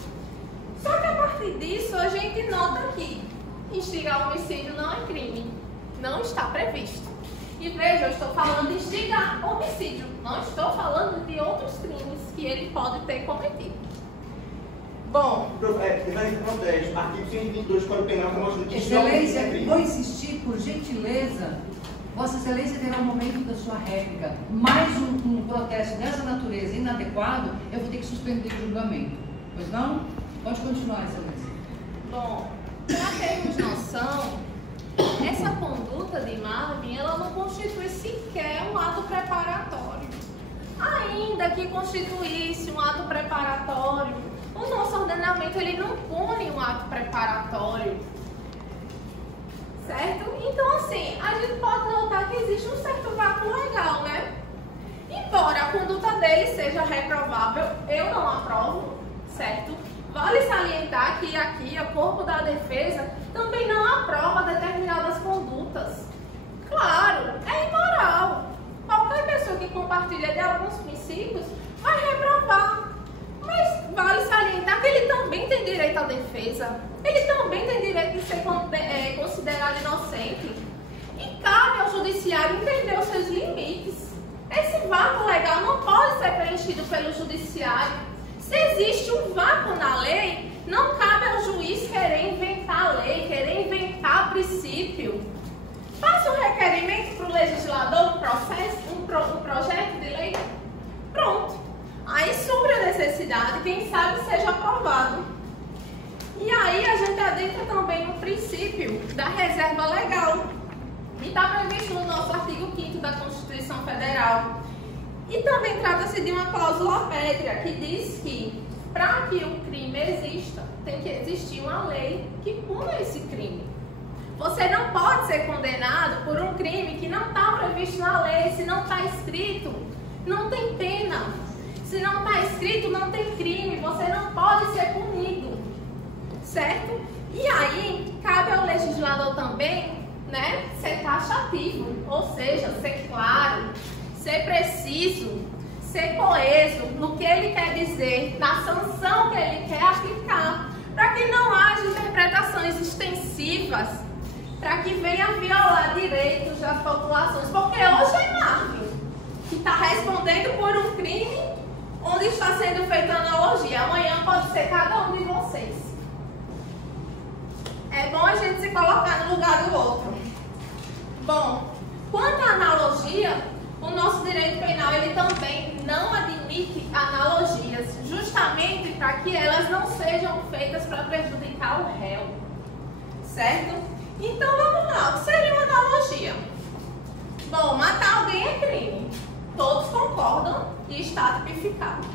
Só que a partir disso a gente nota que instigar homicídio não é crime. Não está previsto. E veja, eu estou falando de instigar homicídio. Não estou falando de outros crimes que ele pode ter cometido. Bom... Protesto. Artigo 122 do Código Penal que mostra que Excelência, vou insistir, por gentileza. Vossa Excelência terá um momento da sua réplica. Mais um protesto dessa natureza inadequado, eu vou ter que suspender o julgamento. Pois não? Pode continuar, Excelência. Bom, para termos noção, essa conduta de Marvin, ela não constitui sequer um ato preparatório. Ainda que constituísse um ato preparatório, o nosso ordenamento ele não pune um ato preparatório. Certo? Então, assim, a gente pode notar que existe um certo vácuo legal, né? Embora a conduta dele seja reprovável, eu não aprovo, certo? Vale salientar que aqui o corpo da defesa também não aprova determinadas condutas. Claro, é imoral. Qualquer pessoa que compartilha de alguns princípios vai reprovar. Mas vale salientar que ele também tem direito à defesa. Ele também tem direito de ser considerado inocente. E cabe ao judiciário entender os seus limites. Esse vácuo legal não pode ser preenchido pelo judiciário. Se existe um vácuo na lei, não cabe ao juiz querer inventar a lei, querer inventar princípio. Faça um requerimento para o legislador, um projeto de lei. Pronto. Aí, sobre a necessidade, quem sabe seja aprovado. E aí a gente adentra também no princípio da reserva legal. E está previsto no nosso artigo 5º da Constituição Federal. E também trata-se de uma cláusula pétrea que diz que, para que o crime exista, tem que existir uma lei que puna esse crime. Você não pode ser condenado por um crime que não está previsto na lei. Se não está escrito, não tem pena. Se não está escrito, não tem crime. Você não pode ser punido. Certo? E aí, cabe ao legislador também, né, ser taxativo. Ou seja, ser claro, ser preciso, ser coeso no que ele quer dizer, na sanção que ele quer aplicar. para que não haja interpretações extensivas, para que venha violar direitos das populações. Porque hoje é Marvin que está respondendo por um crime onde está sendo feita analogia. Amanhã pode ser cada um de vocês. É bom a gente se colocar no lugar do outro. Bom, quanto à analogia, o nosso direito penal ele também não admite analogias, justamente para que elas não sejam feitas para prejudicar o réu, certo? Então vamos lá, o que seria uma analogia? Bom, matar alguém é crime, todos concordam e está tipificado.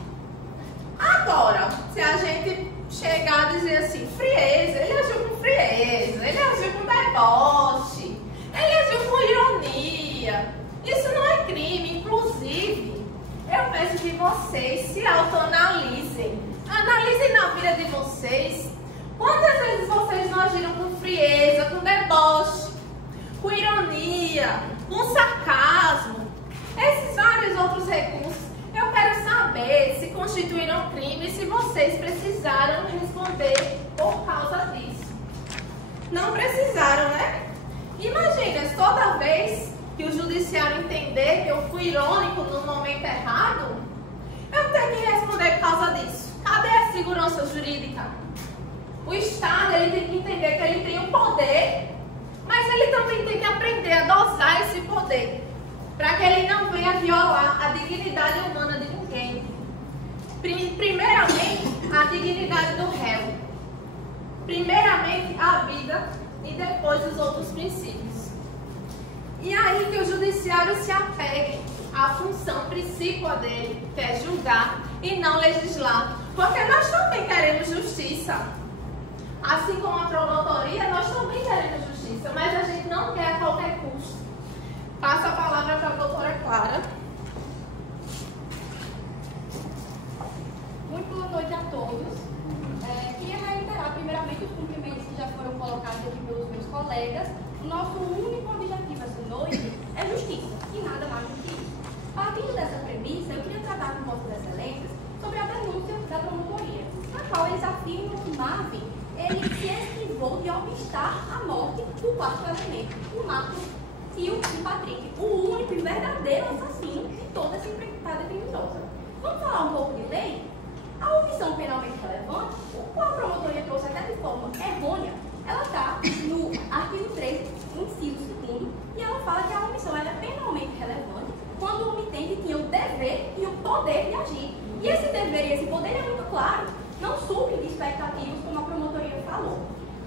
Agora, se a gente chegar a dizer assim, frieza, ele agiu com frieza, ele agiu com deboche, ele agiu com ironia, isso não é crime. Inclusive, eu peço que vocês se autoanalisem. Analisem na vida de vocês. Quantas vezes vocês não agiram com frieza, com deboche, com ironia, com sarcasmo? Esses vários outros recursos, eu quero saber se constituíram crime e se vocês precisaram responder por causa disso. Não precisaram, né? Imagina, toda vez que o judiciário entender que eu fui irônico no momento errado, eu tenho que responder por causa disso. Cadê a segurança jurídica? O Estado ele tem que entender que ele tem um poder, mas ele também tem que aprender a dosar esse poder, para que ele não venha violar a dignidade humana de ninguém. Primeiramente, a dignidade do réu. Primeiramente, a vida e depois os outros princípios. E aí que o judiciário se apegue à função principal dele, que é julgar e não legislar. Porque nós também queremos justiça. Assim como a promotoria, nós também queremos justiça, mas a gente não quer a qualquer custo. Passo a palavra para a doutora Clara. Muito boa noite a todos. Queria reiterar primeiramente os cumprimentos que já foram colocados aqui pelos meus colegas. O nosso único objetivo essa noite é justiça, e nada mais do que isso. Partindo dessa premissa, eu queria tratar com Vossas Excelências sobre a denúncia da promotoria, na qual eles afirmam que Marvin ele se esquivou de obstar a morte do quarto elemento, o Marcos e o Patrick, o único e verdadeiro assassino de toda essa empreitada criminosa. Vamos falar um pouco de lei? A omissão penalmente relevante, o qual a promotoria trouxe até de forma errônea, ela está no artigo 3, inciso 2º, e ela fala que a omissão ela é penalmente relevante quando o omitente tinha o dever e o poder de agir. E esse dever e esse poder é muito claro, não supre de expectativas, como a promotoria falou.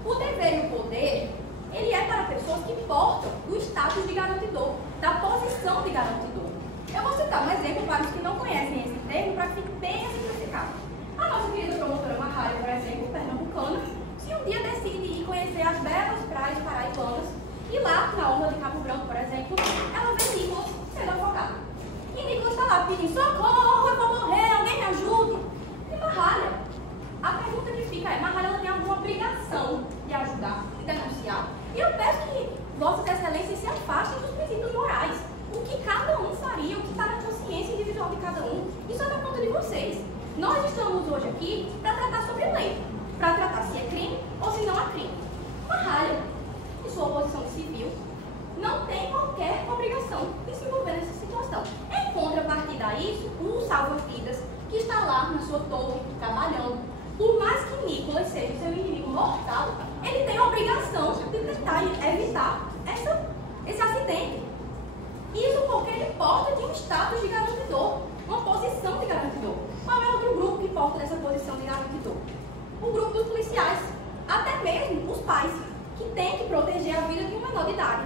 O dever e o poder, ele é para pessoas que portam o status de garantidor, da posição de garantidor. Eu vou citar um exemplo para os que não conhecem esse termo, para que fique bem simplificado. A nossa querida promotora Marralha, por exemplo, pernambucana, se um dia decide ir conhecer as belas praias paraibanas, e lá, na orla de Cabo Branco, por exemplo, ela vê Nicolas sendo afogado. E Nicolas está lá pedindo, socorro, eu vou morrer, alguém me ajude. E Marralha, a pergunta que fica é, Marralha ela tem alguma obrigação de ajudar, de denunciar? E eu peço que Vossas Excelências se afastem dos princípios morais. O que cada um faria, o que está na consciência individual de cada um, isso é da conta de vocês. Nós estamos hoje aqui para tratar sobre lei, para tratar se é crime ou se não é crime. Marralha, em sua posição civil, não tem qualquer obrigação de se envolver nessa situação. Em contrapartida a isso, o salva-vidas, que está lá na sua torre, trabalhando, por mais que Nicolas seja seu inimigo mortal, ele tem a obrigação de tentar evitar esse acidente. Isso porque ele porta de um status de garantidor, uma posição de garantidor. Qual é outro grupo que porta dessa posição de garantidor? O grupo dos policiais, até mesmo os pais, que têm que proteger a vida de um menor de idade.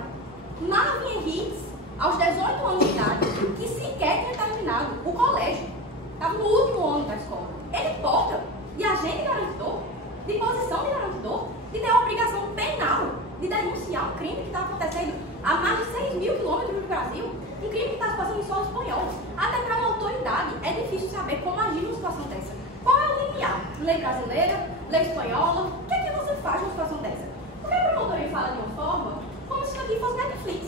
Marvin Henriques, aos 18 anos de idade, que sequer tinha terminado o colégio, estava no último ano da escola, ele porta de agente garantidor, de posição de garantidor, de ter a obrigação penal de denunciar um crime que está acontecendo a mais de 6 mil quilômetros do Brasil, um crime que está se passando em solo espanhol. Até para uma autoridade é difícil saber como agir numa situação dessa. Qual é o limiar? Lei brasileira? Lei espanhola? O que é que você faz numa situação dessa? Porque a promotoria fala de uma forma como se isso aqui fosse Netflix.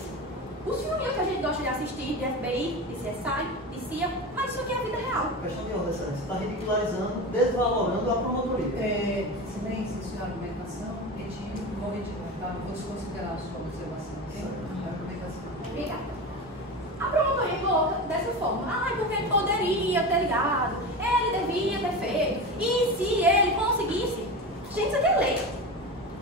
Os filmes que a gente gosta de assistir, de FBI, de CSI, de CIA, mas isso aqui é a vida real. Questão de ordem, você está ridicularizando, desvalorando a promotoria. Silêncio. argumentação, vou desconsiderar a sua observação, ok? Argumentação. Obrigada. A promotoria coloca dessa forma: porque ele poderia ter ligado, ele devia ter feito, e se ele conseguisse? Gente, isso aqui é lei.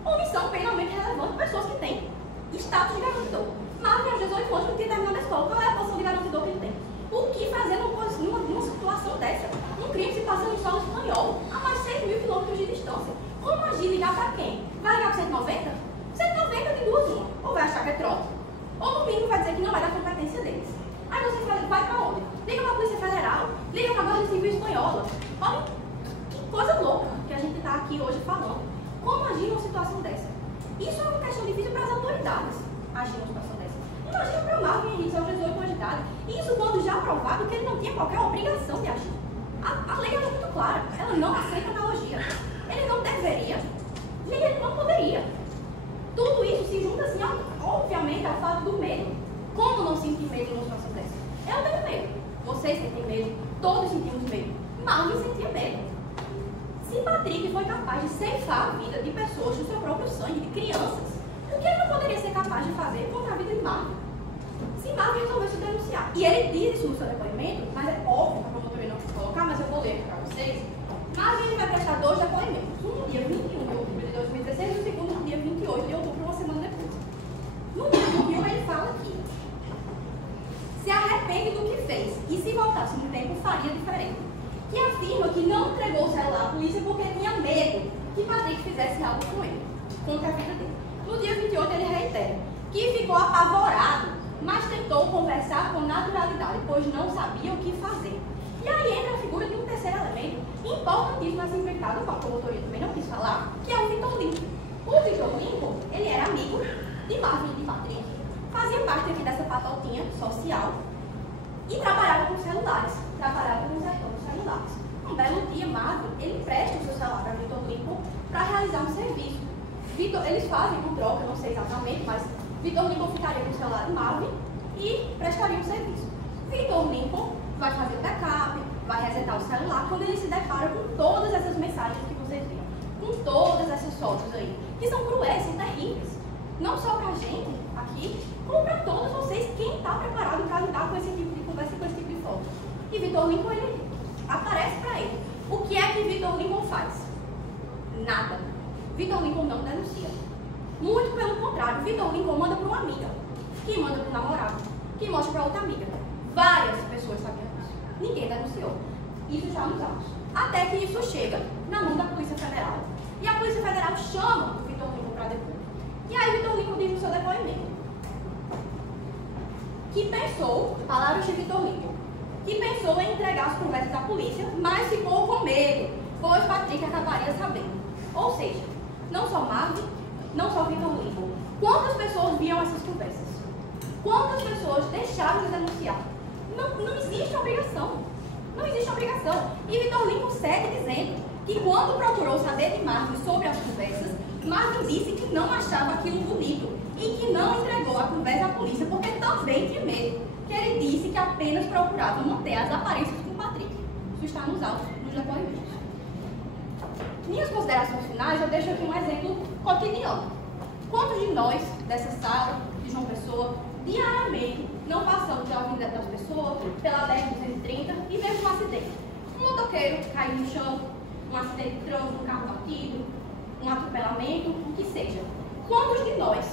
Omissão penalmente relevante, pessoas que têm status de garantidor. Marvin, aos 18 anos, não tinha terminado a escola. Qual é a posição de garantidor que ele tem? O que fazer numa situação dessa? Um crime se passando em solo espanhol, a mais de 6.000 quilômetros de distância. Como agir? Ligar para quem? Vai ligar para 190? 190 de duas uma. Ou vai achar que é trote, ou no mínimo vai dizer que não é da competência deles. Aí você fala, vai para onde? Liga para a Polícia Federal, liga para a Guarda Civil Espanhola. Olha que coisa louca que a gente está aqui hoje falando. Como agir numa situação dessa? Isso é uma questão difícil para as autoridades agir numa situação dessa. Imagina para o Marvin Henrique, aos 18 anos de idade. Isso quando já provado que ele não tinha qualquer obrigação de agir. A lei é muito clara, ela não aceita analogia. Ele não deveria, nem ele não poderia. Tudo isso se junta assim, obviamente, ao fato do medo. Como não sentir medo numa situação dessa? Eu tenho medo. Vocês sentem medo. Todos sentimos medo. Marvin sentia medo. Se Patrick foi capaz de ceifar a vida de pessoas do seu próprio sangue, de crianças, o que ele não poderia ser capaz de fazer contra a vida de Marvin? Se Marvin resolvesse denunciar. E ele diz isso no seu depoimento, mas é óbvio que a promotoria não quis colocar, mas eu vou ler aqui para vocês. Marvin ele vai prestar 2 depoimentos. Um no dia 21 de outubro de 2016 e o segundo no dia 28 de outubro, uma semana depois. No dia 21 ele fala aqui: se arrepende do que fez e se voltasse no tempo faria diferente. Que afirma que não entregou o celular à polícia porque tinha medo que Patrick fizesse algo com ele, contra a vida dele. No dia 28 ele reitera que ficou apavorado, mas tentou conversar com naturalidade, pois não sabia o que fazer. E aí entra a figura de um terceiro elemento importantíssimo a ser inventado, qual a promotoria também não quis falar, que é o Vitor Lincoln. O Vitor Lincoln, ele era amigo de Marvin e de Patrick, fazia parte aqui dessa patotinha social e trabalhava com celulares, trabalhava no setor dos celulares. Um belo dia, Marvin, ele empresta o seu celular para Vitor Lincoln para realizar um serviço. Eles fazem com troca, não sei exatamente, mas Vitor Lincoln ficaria com o celular de Marvin e prestaria um serviço. Vitor Lincoln vai fazer o backup, vai resetar o celular, quando ele se depara com todas essas mensagens que vocês viram, com todas essas fotos aí, que são cruéis, são terríveis. Não só para a gente aqui, como para todos vocês, quem está preparado para lidar com esse tipo de conversa e com esse tipo de foto. E Vitor Lincoln, ele aparece para ele. O que é que Vitor Lincoln faz? Nada. Vitor Lincoln não denuncia. Muito pelo contrário, Vitor Lincoln manda para uma amiga, que manda para um namorado, que mostra para outra amiga. Várias pessoas sabiam disso. Ninguém denunciou. Isso está nos autos. Até que isso chega na mão da Polícia Federal. E a Polícia Federal chama o Vitor Lincoln para depor. E aí Vitor Lincoln diz no seu depoimento que pensou, palavras de Vitor Lincoln, que pensou em entregar as conversas à polícia, mas ficou com medo, pois Patrick acabaria sabendo. Ou seja, não só Marvin, não só Vitor Lincoln. Quantas pessoas viam essas conversas? Quantas pessoas deixaram de denunciar? Não existe obrigação. Não existe obrigação. E Vitor Lincoln segue dizendo que quando procurou saber de Marvin sobre as conversas, Marvin disse que não achava aquilo bonito e que não entregou a conversa à polícia porque também tinha medo. Que ele disse que apenas procurava manter as aparências com Patrick. Isso está nos autos, nos depoimentos. Minhas considerações finais, eu deixo aqui um exemplo cotidiano. Quantos de nós, dessa sala, de João Pessoa, diariamente não passamos pela Avenida das Pessoas, pela BR-230 e vemos um acidente? Um motoqueiro caiu no chão, um acidente de trânsito, um carro batido, um atropelamento, o que seja. Quantos de nós,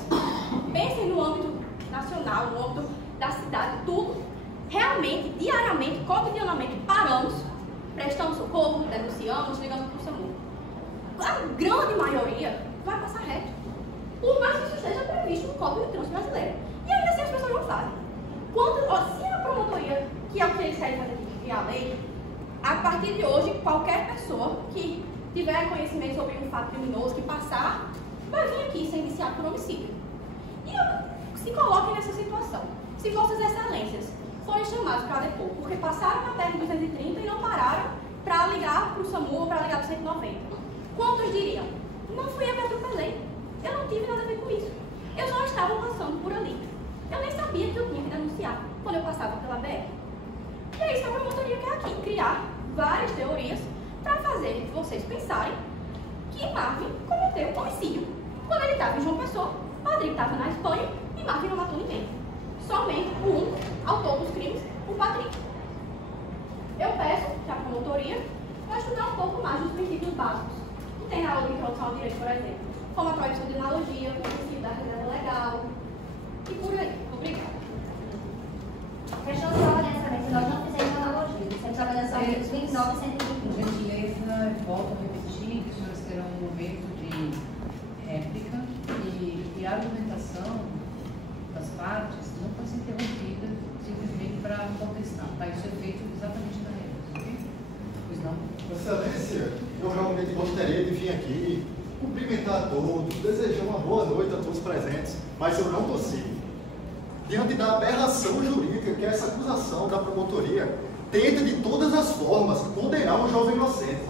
pensem no âmbito nacional, no âmbito da cidade, tudo, realmente, diariamente, cotidianamente, paramos, prestamos socorro, denunciamos, ligamos para o SAMU? A grande maioria vai passar reto, por mais que isso esteja previsto no Código de Trânsito Brasileiro. E ainda assim as pessoas não fazem. Se a promotoria, que é o que eles querem fazer aqui, criar a lei, a partir de hoje, qualquer pessoa que tiver conhecimento sobre um fato criminoso, que passar, vai vir aqui ser indiciado por homicídio. E se coloquem nessa situação. Se Vossas Excelências forem chamados para depor, porque passaram na BR-230 e não pararam para ligar para o SAMU ou para ligar para o 190. Quantos diriam? Não fui eu que atropelei. Eu não tive nada a ver com isso. Eu só estava passando por ali. Eu nem sabia que eu tinha que denunciar quando eu passava pela BR. E é isso que a promotoria quer aqui, criar várias teorias para fazer vocês pensarem que Marvin cometeu homicídio. Quando ele estava em João Pessoa, Patrick estava na Espanha e Marvin não matou ninguém. Somente o único autor dos crimes, o Patrick. Eu peço que a promotoria para estudar um pouco mais dos princípios básicos que tem na aula de introdução ao direito, por exemplo, como a proibição de analogia, o princípio da reserva legal e por aí. Obrigada. Questão de ordem, excelência, nós não fizemos analogia. Dissemos a avaliação de 29 e 121. Gentileza, volto a repetir que os senhores terão um momento de réplica e a argumentação das partes não pode ser interrompida simplesmente para contestar. Tá? Isso é feito exatamente na regra, ok? Pois não? Excelência, eu realmente gostaria de vir aqui cumprimentar a todos, desejar uma boa noite a todos presentes, mas eu não consigo. Diante da aberração jurídica que essa acusação da promotoria tenta de todas as formas condenar um jovem inocente.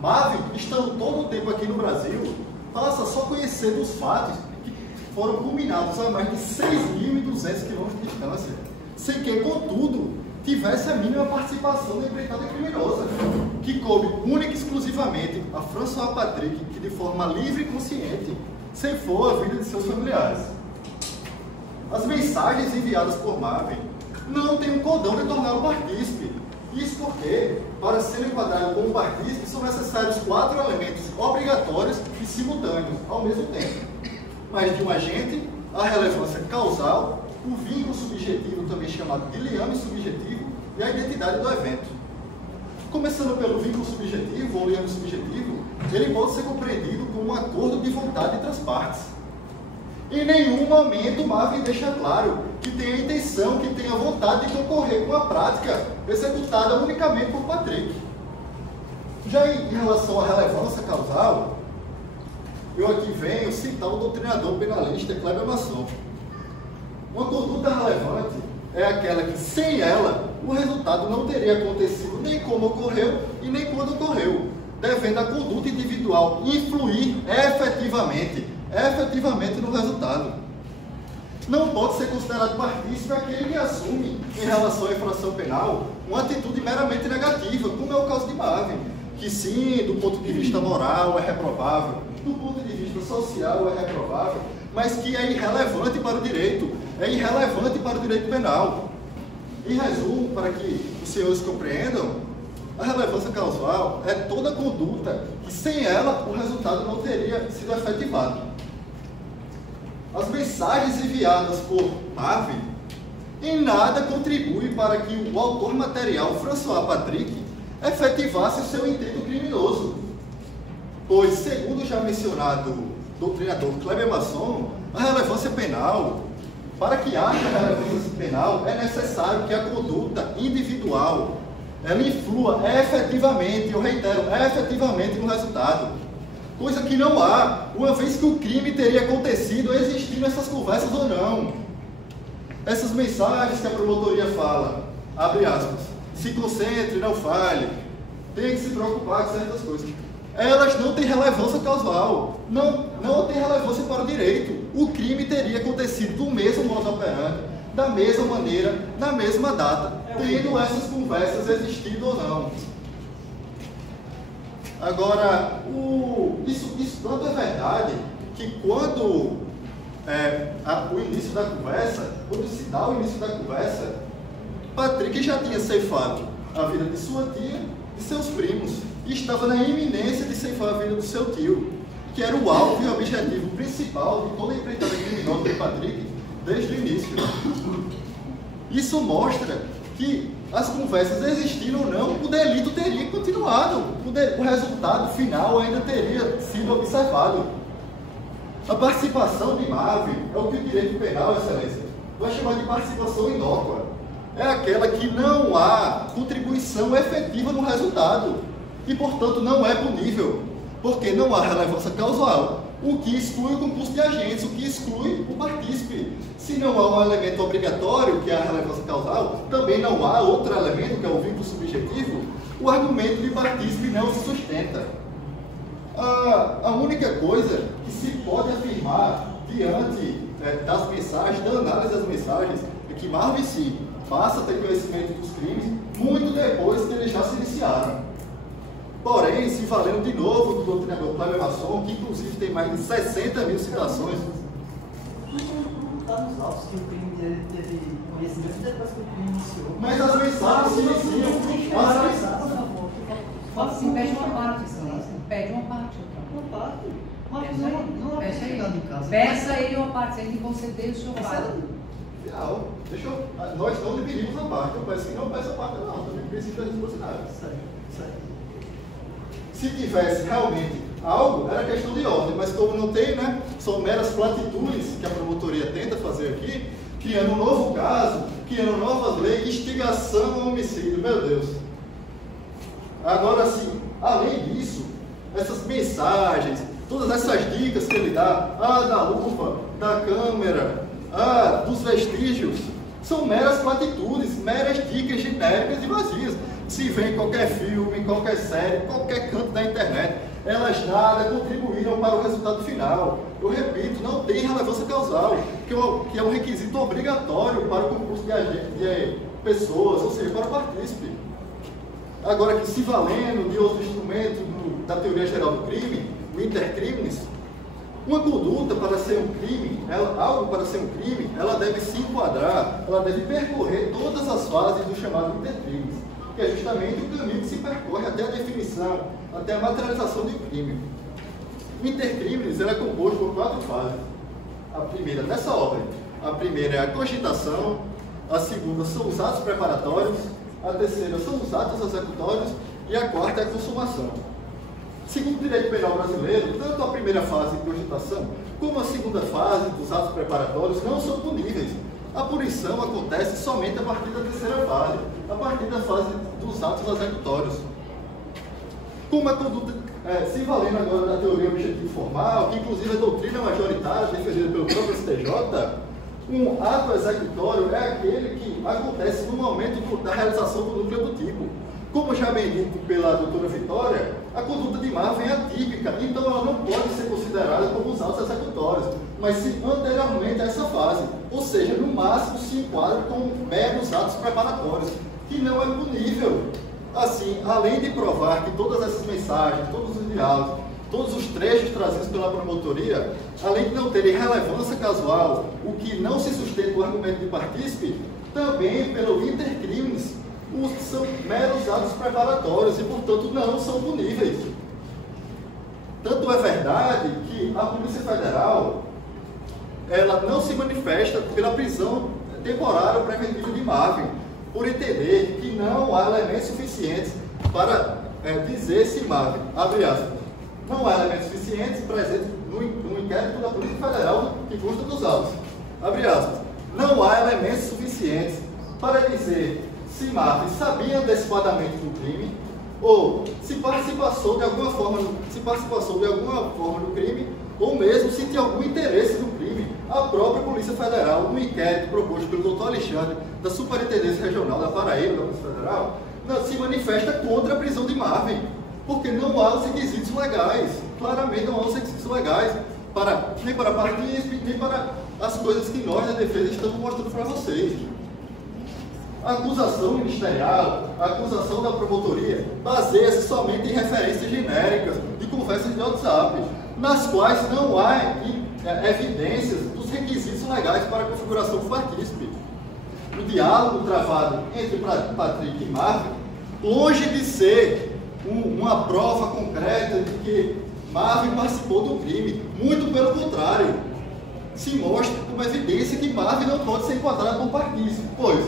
Marvin, estando todo o tempo aqui no Brasil, passa só conhecer dos fatos que foram culminados a mais de 6.200 quilômetros de distância, sem que, contudo, tivesse a mínima participação na empreitada criminosa, que coube única e exclusivamente a François Patrick, que de forma livre e consciente ceifou a vida de seus familiares. As mensagens enviadas por Marvin não têm um cordão de torná-lo partícipe. Isso porque, para ser enquadrado como partícipe, são necessários 4 elementos obrigatórios e simultâneos, ao mesmo tempo. Mas de um agente, a relevância causal, o vínculo subjetivo, também chamado de liame subjetivo, e a identidade do evento. Começando pelo vínculo subjetivo, ou liame subjetivo, ele pode ser compreendido como um acordo de vontade entre as partes. Em nenhum momento Marvin deixa claro que tem a intenção, que tem a vontade de concorrer com a prática executada unicamente por Patrick. Já em relação à relevância causal, eu aqui venho citar o doutrinador penalista Kleber Masson. Uma conduta relevante é aquela que, sem ela, o resultado não teria acontecido nem como ocorreu e nem quando ocorreu, devendo a conduta individual influir efetivamente no resultado. Não pode ser considerado partícipe aquele que assume, em relação à infração penal, uma atitude meramente negativa, como é o caso de Marvin, que sim, do ponto de vista moral é reprovável, do ponto de vista social é reprovável, mas que é irrelevante para o direito, penal. Em resumo, para que os senhores compreendam, a relevância causal é toda conduta que, sem ela, o resultado não teria sido efetivado. As mensagens enviadas por Marvin em nada contribuem para que o autor material, François Patrick, efetivasse o seu intento criminoso, pois, segundo o já mencionado doutrinador Kleber Masson, a relevância penal, para que haja relevância penal, é necessário que a conduta individual ela influa efetivamente, eu reitero, efetivamente no resultado. Coisa que não há, uma vez que o crime teria acontecido, existindo essas conversas ou não. Essas mensagens que a promotoria fala, abre aspas, se concentre, não falhe, tem que se preocupar com certas coisas. Elas não têm relevância causal, não tem relevância para o direito. O crime teria acontecido do mesmo modo operandi, da mesma maneira, na mesma data, tendo essas conversas existido ou não. Agora, isso tanto é verdade que quando o início da conversa, quando se dá o início da conversa, Patrick já tinha ceifado a vida de sua tia e seus primos, e estava na iminência de ceifar a vida do seu tio, que era o alvo e o objetivo principal de toda a empreitada criminosa de Patrick desde o início. Isso mostra que as conversas existiram ou não, o delito teria continuado, o resultado final ainda teria sido observado. A participação de Marvin é o que o direito penal, excelência, vai chamar de participação inócua. É aquela que não há contribuição efetiva no resultado e, portanto, não é punível, porque não há relevância causal, o que exclui o concurso de agentes, o que exclui o partícipe. Se não há um elemento obrigatório, que é a relevância causal, também não há outro elemento, que é o vínculo subjetivo, o argumento de partícipe não se sustenta. A única coisa que se pode afirmar diante das mensagens, da análise das mensagens, é que Marvin, sim, passa a ter conhecimento dos crimes muito depois que eles já se iniciaram. porém se valendo de novo do doutrinador Cléber Masson, que inclusive tem mais de 60 mil citações. Está nos autos que o crime teve conhecimento depois que o crime iniciou. Mas as mensagens se iniciam. As mensagens. Assim, pede uma parte, pede uma parte. Uma parte? Peça ele uma parte, se ele conceder o senhor paga. Não, nós não dividimos a parte. Eu peço que não peça a parte, não. Também precisa da responsabilidade. Se tivesse realmente algo, era questão de ordem, mas como não tem, né? São meras platitudes que a promotoria tenta fazer aqui, criando um novo caso, criando novas leis, instigação ao homicídio. Meu Deus. Agora sim, além disso, essas mensagens, todas essas dicas que ele dá, da lupa, da câmera, dos vestígios, são meras platitudes, meras dicas genéricas e vazias. Se vê em qualquer filme, em qualquer série, em qualquer canto da internet, elas nada contribuíram para o resultado final. Eu repito, não tem relevância causal, que é um requisito obrigatório para o concurso de pessoas, ou seja, para o partícipe. Agora que se valendo de outro instrumento da teoria geral do crime, o intercrimes, uma conduta para ser um crime, algo para ser um crime, ela deve se enquadrar, ela deve percorrer todas as fases do chamado intercrimes, que é justamente o caminho que se percorre até a definição, até a materialização do crime. O intercrimes é composto por 4 fases. A primeira, nessa ordem, a primeira é a cogitação, a segunda são os atos preparatórios, a terceira são os atos executórios e a quarta é a consumação. Segundo o direito penal brasileiro, tanto a primeira fase de cogitação como a segunda fase dos atos preparatórios não são puníveis. A punição acontece somente a partir da terceira fase, a partir da fase dos atos executórios. Como a conduta, se valendo agora da teoria objetivo formal, que inclusive é doutrina majoritária defendida pelo próprio STJ, um ato executório é aquele que acontece no momento da realização do núcleo do tipo. Como já bem dito pela doutora Vitória, a conduta de Marvin é atípica, então ela não pode ser considerada como os atos executórios, mas sim anteriormente a essa fase, ou seja, no máximo se enquadra como meros atos preparatórios, que não é punível. Assim, além de provar que todas essas mensagens, todos os diálogos, todos os trechos trazidos pela promotoria, além de não terem relevância casual, o que não se sustenta o argumento de partícipe, também pelo intercrimes, são meros atos preparatórios e, portanto, não são puníveis. Tanto é verdade que a Polícia Federal ela não se manifesta pela prisão temporária ou preventiva de Marvin, por entender que não há elementos suficientes para dizer se Marvin, abre aspas, não há elementos suficientes presentes no inquérito da Polícia Federal que consta dos autos. Abre aspas. Não há elementos suficientes para dizer se Marvin sabia antecipadamente do crime ou se participação de alguma forma no crime ou mesmo se tinha algum interesse no crime. A própria Polícia Federal, no inquérito proposto pelo Dr. Alexandre, da Superintendência Regional da Paraíba, da Polícia Federal, se manifesta contra a prisão de Marvin, porque não há os requisitos legais, claramente não há os requisitos legais, nem para partícipe, nem para as coisas que nós da defesa estamos mostrando para vocês. A acusação ministerial, a acusação da promotoria, baseia-se somente em referências genéricas de conversas de WhatsApp, nas quais não há evidências dos requisitos legais para a configuração do partícipe. O diálogo travado entre Patrick e Marvin, longe de ser uma prova concreta de que Marvin participou do crime, muito pelo contrário, se mostra como evidência que Marvin não pode ser enquadrado como partícipe, pois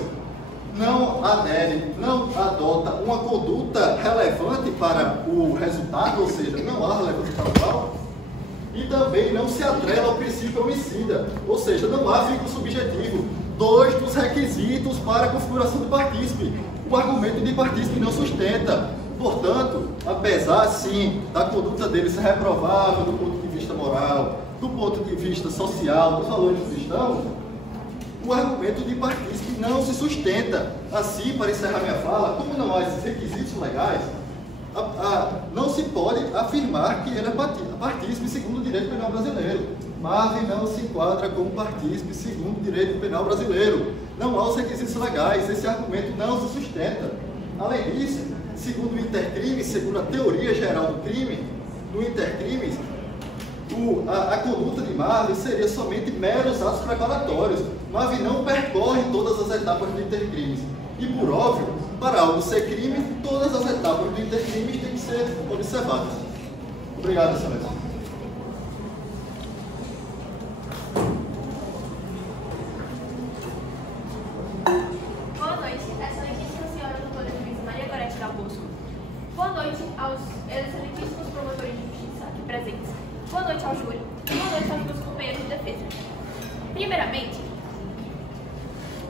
não adere, não adota uma conduta relevante para o resultado, ou seja, não há relevância causal, e também não se atrela ao princípio homicida, ou seja, não há vínculo subjetivo, 2 dos requisitos para a configuração do partícipe. O argumento de partícipe não sustenta. Portanto, apesar, sim, da conduta dele ser reprovável do ponto de vista moral, do ponto de vista social, dos valores cristãos, o argumento de partícipe não se sustenta. Assim, para encerrar minha fala, como não há esses requisitos legais, não se pode afirmar que ele é partícipe segundo o direito penal brasileiro. Marvin não se enquadra como partícipe segundo o direito penal brasileiro. Não há os requisitos legais, esse argumento não se sustenta. Além disso, segundo o intercrime, segundo a teoria geral do crime, do intercrime, a conduta de Marvin seria somente meros atos preparatórios. Marvin não percorre todas as etapas do intercrime. E, por óbvio, para algo ser crime, todas as etapas do intercrime têm que ser observadas. Obrigado, excelência. Boa noite, excelentíssima senhora doutora Luísa Maria Gorete da Bosco. Boa noite aos excelentíssimos promotores de justiça aqui presentes. Boa noite ao júri e boa noite aos meus companheiros de defesa. Primeiramente,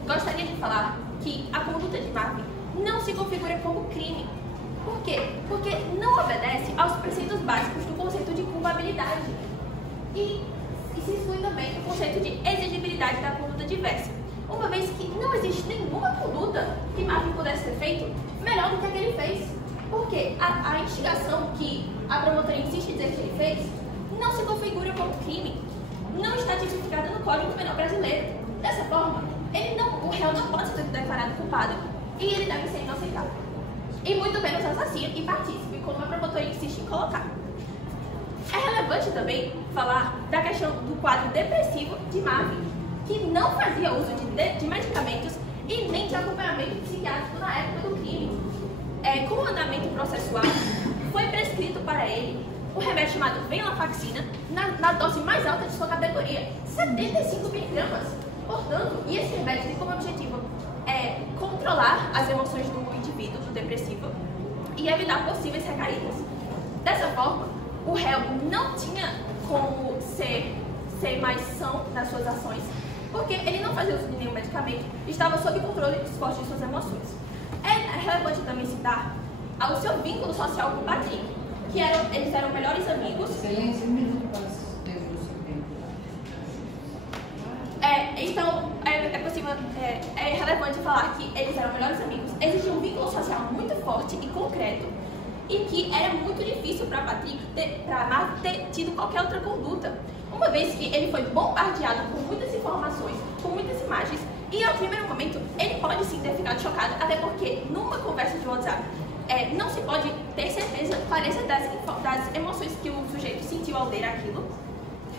gostaria de falar que a conduta de Marvin não se configura como crime. Por quê? Porque não obedece aos preceitos básicos do conceito de culpabilidade. E se exclui também o conceito de exigibilidade da conduta diversa. Uma vez que não existe nenhuma conduta que Marvin pudesse ter feito melhor do que a que ele fez. Porque a instigação que a promotoria insiste em dizer que ele fez não se configura como crime. Não está tipificada no Código Penal brasileiro. Dessa forma, o réu não pode ser declarado culpado e ele deve ser inocentado. E muito menos assassino e partícipe, como a promotoria insiste em colocar. É relevante também falar da questão do quadro depressivo de Marvin, que não fazia uso de medicamentos e nem de acompanhamento psiquiátrico na época do crime. Com o andamento processual, foi prescrito para ele o remédio chamado venlafaxina na dose mais alta de sua categoria, 75 miligramas. Portanto, e esse remédio tem como objetivo controlar as emoções do indivíduo, do depressivo, e evitar possíveis recaídas. Dessa forma, o réu não tinha como ser mais são nas suas ações, porque ele não fazia uso de nenhum medicamento, estava sob controle forte de suas emoções. É relevante também citar o seu vínculo social com o Patrick, que eles eram melhores amigos. Excelência, 1 minuto para o tempo do seu tempo. Então, é relevante falar que eles eram melhores amigos, existia um vínculo social muito forte e concreto, e que era muito difícil para Marvin ter tido qualquer outra conduta, uma vez que ele foi bombardeado com muitas informações, com muitas imagens, e ao primeiro momento ele pode sim ter ficado chocado, até porque numa conversa de WhatsApp não se pode ter certeza, clareza das emoções que o sujeito sentiu ao ler aquilo.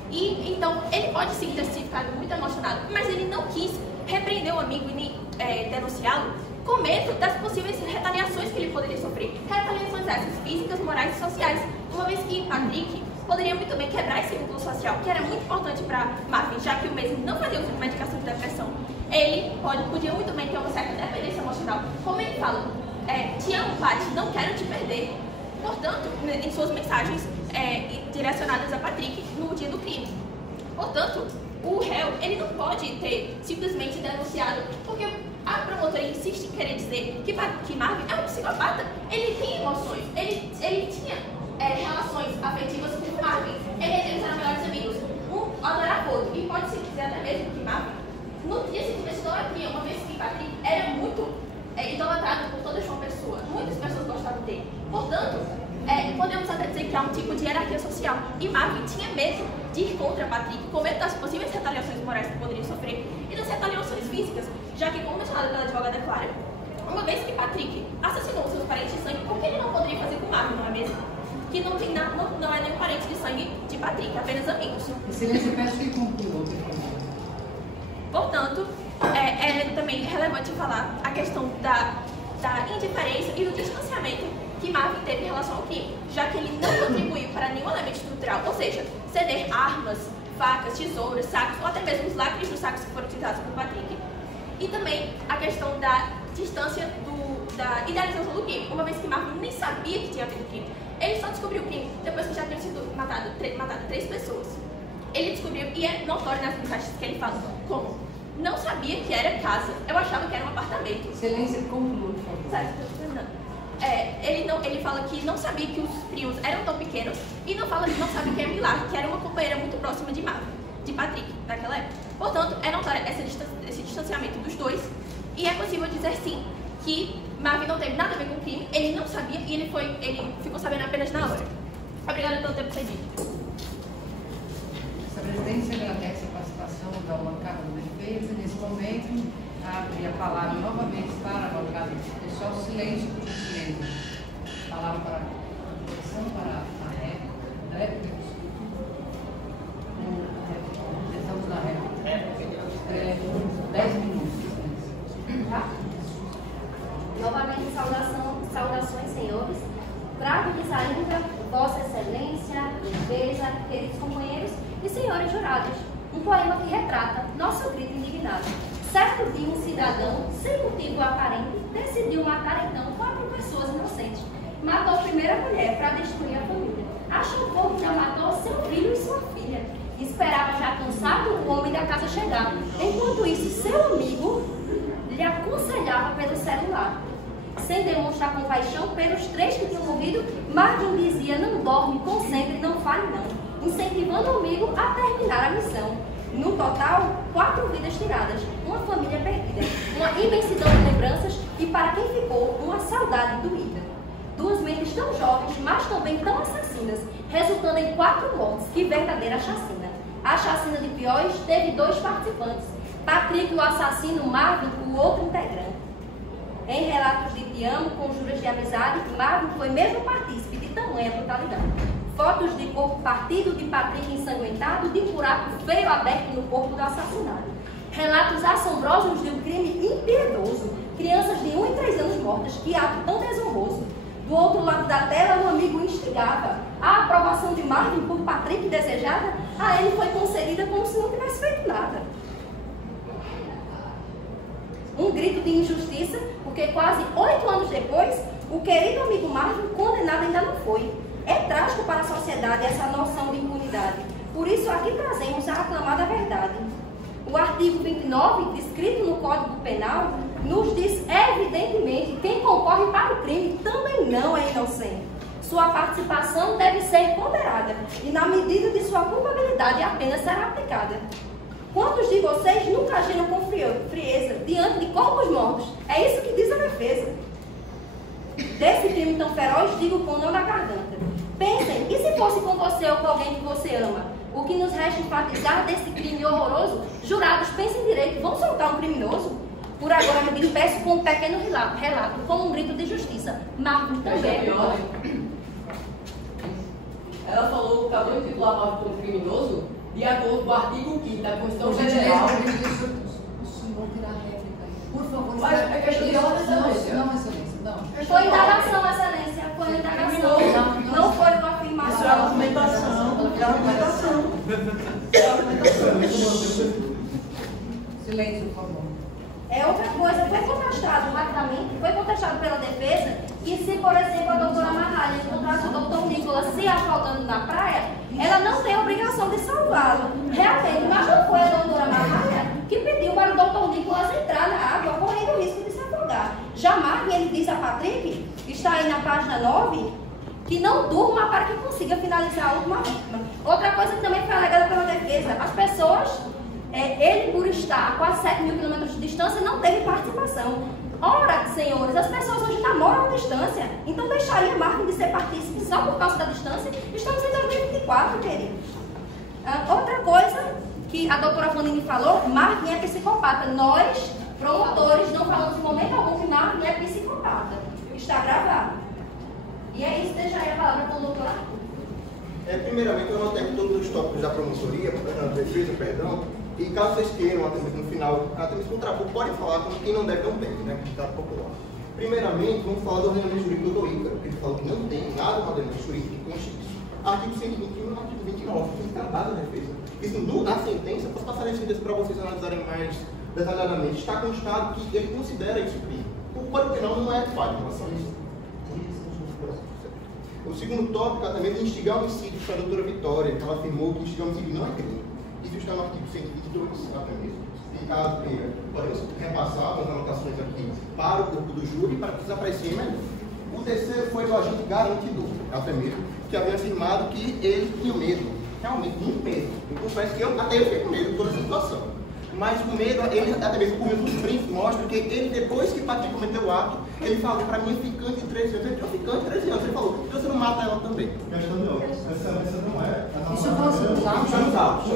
E então ele pode sim ter ficado muito emocionado, mas ele não quis repreender o amigo e nem denunciá-lo, com medo das possíveis retaliações que ele poderia sofrer. Retaliações essas, físicas, morais e sociais, uma vez que Patrick poderia muito bem quebrar esse vínculo social, que era muito importante para Marvin, já que o mesmo não fazia uso de medicação de depressão. Ele podia muito bem ter uma certa dependência emocional. Como ele fala, te amo, Paty, não quero te perder. Portanto, em suas mensagens direcionadas a Patrick no dia do crime. Portanto, o réu, ele não pode ter simplesmente denunciado, porque a promotoria insiste em querer dizer que Marvin é um psicopata, ele tem emoções, ele tinha relações afetivas com o Marvin, eles eram melhores amigos, um adorava o outro, e pode-se dizer até mesmo que Marvin nutria sentimento de idolatria, uma vez que Patrick era muito idolatrado por toda João Pessoa, muitas pessoas gostavam dele. Portanto, podemos até dizer que há um tipo de hierarquia social, e Marvin tinha medo de ir contra Patrick, com medo das possíveis retaliações morais que poderia sofrer e das retaliações físicas, já que, como mencionado pela advogada Clara, uma vez que Patrick assassinou seus parentes de sangue, por que ele não poderia fazer com Marvin, não é mesmo? Que não é nenhum parente de sangue de Patrick, apenas amigos. Excelência, peço que conclua, por favor. Portanto, é também relevante falar a questão da indiferença e do distanciamento que Marvin teve em relação ao crime, já que ele não contribuiu para nenhum elemento estrutural, ou seja, ceder armas, facas, tesouras, sacos, ou até mesmo os lacres dos sacos que foram utilizados por Patrick. E também a questão da distância da idealização do crime, uma vez que Marvin nem sabia que tinha havido crime. Ele só descobriu o crime depois que já tinham sido matado 3 pessoas. Ele descobriu, e é notório nas mensagens que ele fala, como não sabia que era casa, eu achava que era um apartamento. Excelência, conclua, por favor. Certo, estou terminando. Ele fala que não sabia que os trios eram tão pequenos e não sabe que é Milagre, que era uma companheira muito próxima de Marvin, de Patrick, naquela época. Portanto, é notório esse distanciamento dos dois, e é possível dizer sim que Marvin não teve nada a ver com o crime, ele não sabia e ele ficou sabendo apenas na hora. Obrigada pelo tempo cedido. A presidência agradece a participação da bancada da defesa. Nesse momento, abre a palavra novamente para a bancada pessoal. Silêncio, por gentileza. palavra para a direção para a réplica. Estamos na réplica. 10 minutos. Tá? Novamente, saudações, senhores. Trago-lhes ainda, Vossa Excelência, Defesa, queridos companheiros e senhores jurados, um poema que retrata nosso grito indignado. Certo dia, um cidadão, sem motivo aparente, decidiu matar então 4 pessoas inocentes. Matou a primeira mulher para destruir a família. Achou pouco que já matou seu filho e sua filha. Esperava já cansado o homem da casa chegar. Enquanto isso, seu amigo lhe aconselhava pelo celular. Sem demonstrar compaixão pelos 3 que tinham morrido, Marvin dizia: não dorme, concentre, não fale não, incentivando o amigo a terminar a missão. No total, 4 vidas tiradas, uma família perdida, uma imensidão de lembranças e, para quem ficou, uma saudade doída. 2 mentes tão jovens, mas também tão assassinas, resultando em 4 mortes. Que verdadeira chacina! A chacina de Pióis teve 2 participantes, Patrick, o assassino, Marvin, o outro integrante. Em relatos de te amo, conjuras de amizade, Marvin foi mesmo partícipe de tamanha brutalidade. Fotos de corpo partido, de Patrick ensanguentado, de buraco feio aberto no corpo do assassinado. Relatos assombrosos de um crime impiedoso. Crianças de 1 e 3 anos mortas, que ato tão desonroso. Do outro lado da tela, um amigo instigava. A aprovação de Marvin por Patrick desejada, a ele foi concedida como se não tivesse feito nada. Um grito de injustiça, porque quase 8 anos depois, o querido amigo Marvin condenado ainda não foi. É trágico para a sociedade essa noção de impunidade. Por isso, aqui trazemos a aclamada verdade. O artigo 29, descrito no Código Penal, nos diz evidentemente que quem concorre para o crime também não é inocente. Sua participação deve ser ponderada e, na medida de sua culpabilidade, a pena será aplicada. Quantos de vocês nunca agiram com frieza diante de corpos mortos? É isso que diz a defesa. Desse crime tão feroz, digo com nó na garganta. Pensem, e se fosse com você ou com alguém que você ama? O que nos resta enfatizar desse crime horroroso? Jurados, pensem direito, vão soltar um criminoso? Por agora me despeço com um pequeno relato, como um grito de justiça. Marvin também é pior. Ela falou que acabou de titular Marvin como criminoso, de acordo com o artigo 5º da Constituição Federal. O senhor tirar a réplica. Por favor, mas é questão de ordem, excelência. Não, excelência, não. Foi indagação, excelência. Foi indagação. Não foi uma afirmação. Isso é argumentação. É argumentação. É argumentação. Silêncio, por favor. É outra coisa, foi contestado rapidamente, foi contestado pela defesa que se, por exemplo, a doutora Marralha encontrasse o doutor Nicolas se afogando na praia, ela não tem a obrigação de salvá-lo. Realmente, mas não foi a doutora Marralha que pediu para o doutor Nicolas entrar na água correndo o risco de se afogar. Jamais ele diz a Patrick, está aí na página 9, que não durma para que consiga finalizar a última vítima. Outra coisa que também foi alegada pela defesa, as pessoas... ele, por estar a quase 7.000 quilômetros de distância, não teve participação. Ora, senhores, as pessoas hoje namoram à distância. Então deixaria Marvin de ser partícipe só por causa da distância? Estamos em 2024, queridos. Outra coisa que a doutora Fanini falou, Marvin é psicopata. Nós, promotores, não falamos em momento algum que Marvin é psicopata. Está gravado. E é isso, deixaria a palavra com o doutor Arthur. Primeiramente, eu anotei todos os tópicos da promotoria, da defesa, perdão. E caso vocês queiram, até mesmo no final, até mesmo contrapor, podem falar como quem não deve não perde, né? Ditado popular. Primeiramente, vamos falar do ordenamento jurídico do Ícaro, que ele falou que não tem nada no ordenamento jurídico que conste isso. Artigo 121 e artigo 29, que tem tratado da defesa. Isso na sentença, posso passar a sentença para vocês analisarem mais detalhadamente. Está constado que ele considera isso crime. O Código Penal não é falho em relação a isso. O segundo tópico é também de instigar homicídio, que foi a doutora Vitória, que ela afirmou que instigar homicídio não é crime. Isso está no artigo 122, até mesmo. Se caso queira, podemos repassar as anotações aqui para o corpo do júri para que vocês apreciem melhor. O terceiro foi do agente garantidor, até mesmo, que havia afirmado que ele tinha medo, realmente muito medo. Eu confesso que eu fiquei com medo de toda essa situação. Mas o medo, ele até mesmo por meio dos prints, mostra que ele, depois que Patrick cometeu o ato, ele falou para mim, ficante de 13 anos. Ele tinha ficante de 13 anos. Ele falou, então você não mata ela também. Questão não, excelência não é. Isso consta nos autos.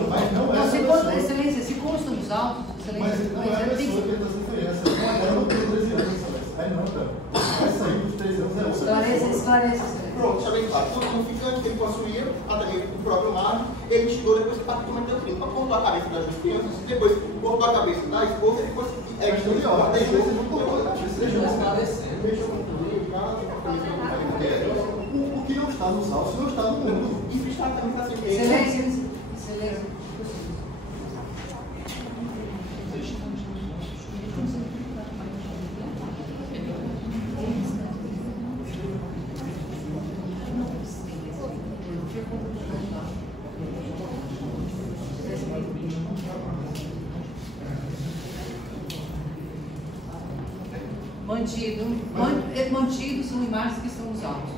Excelência, se consta nos autos, excelência. Mas não é a pessoa que está sendo essa. Não é ela que tem 13 anos, excelência. Aí não, cara. Vai sair dos 13 anos. Esclareça. Pronto, deixa bem claro. O traficante que ele possuía, até mesmo o próprio Marlon, ele tirou depois para cometer o crime. Para cortar a cabeça das duas crianças, depois cortou a cabeça da esposa e depois deixou o que não está nos autos, não está no mundo. Isso está também para ser Silêncio. Mantidos são imagens que estão nos autos.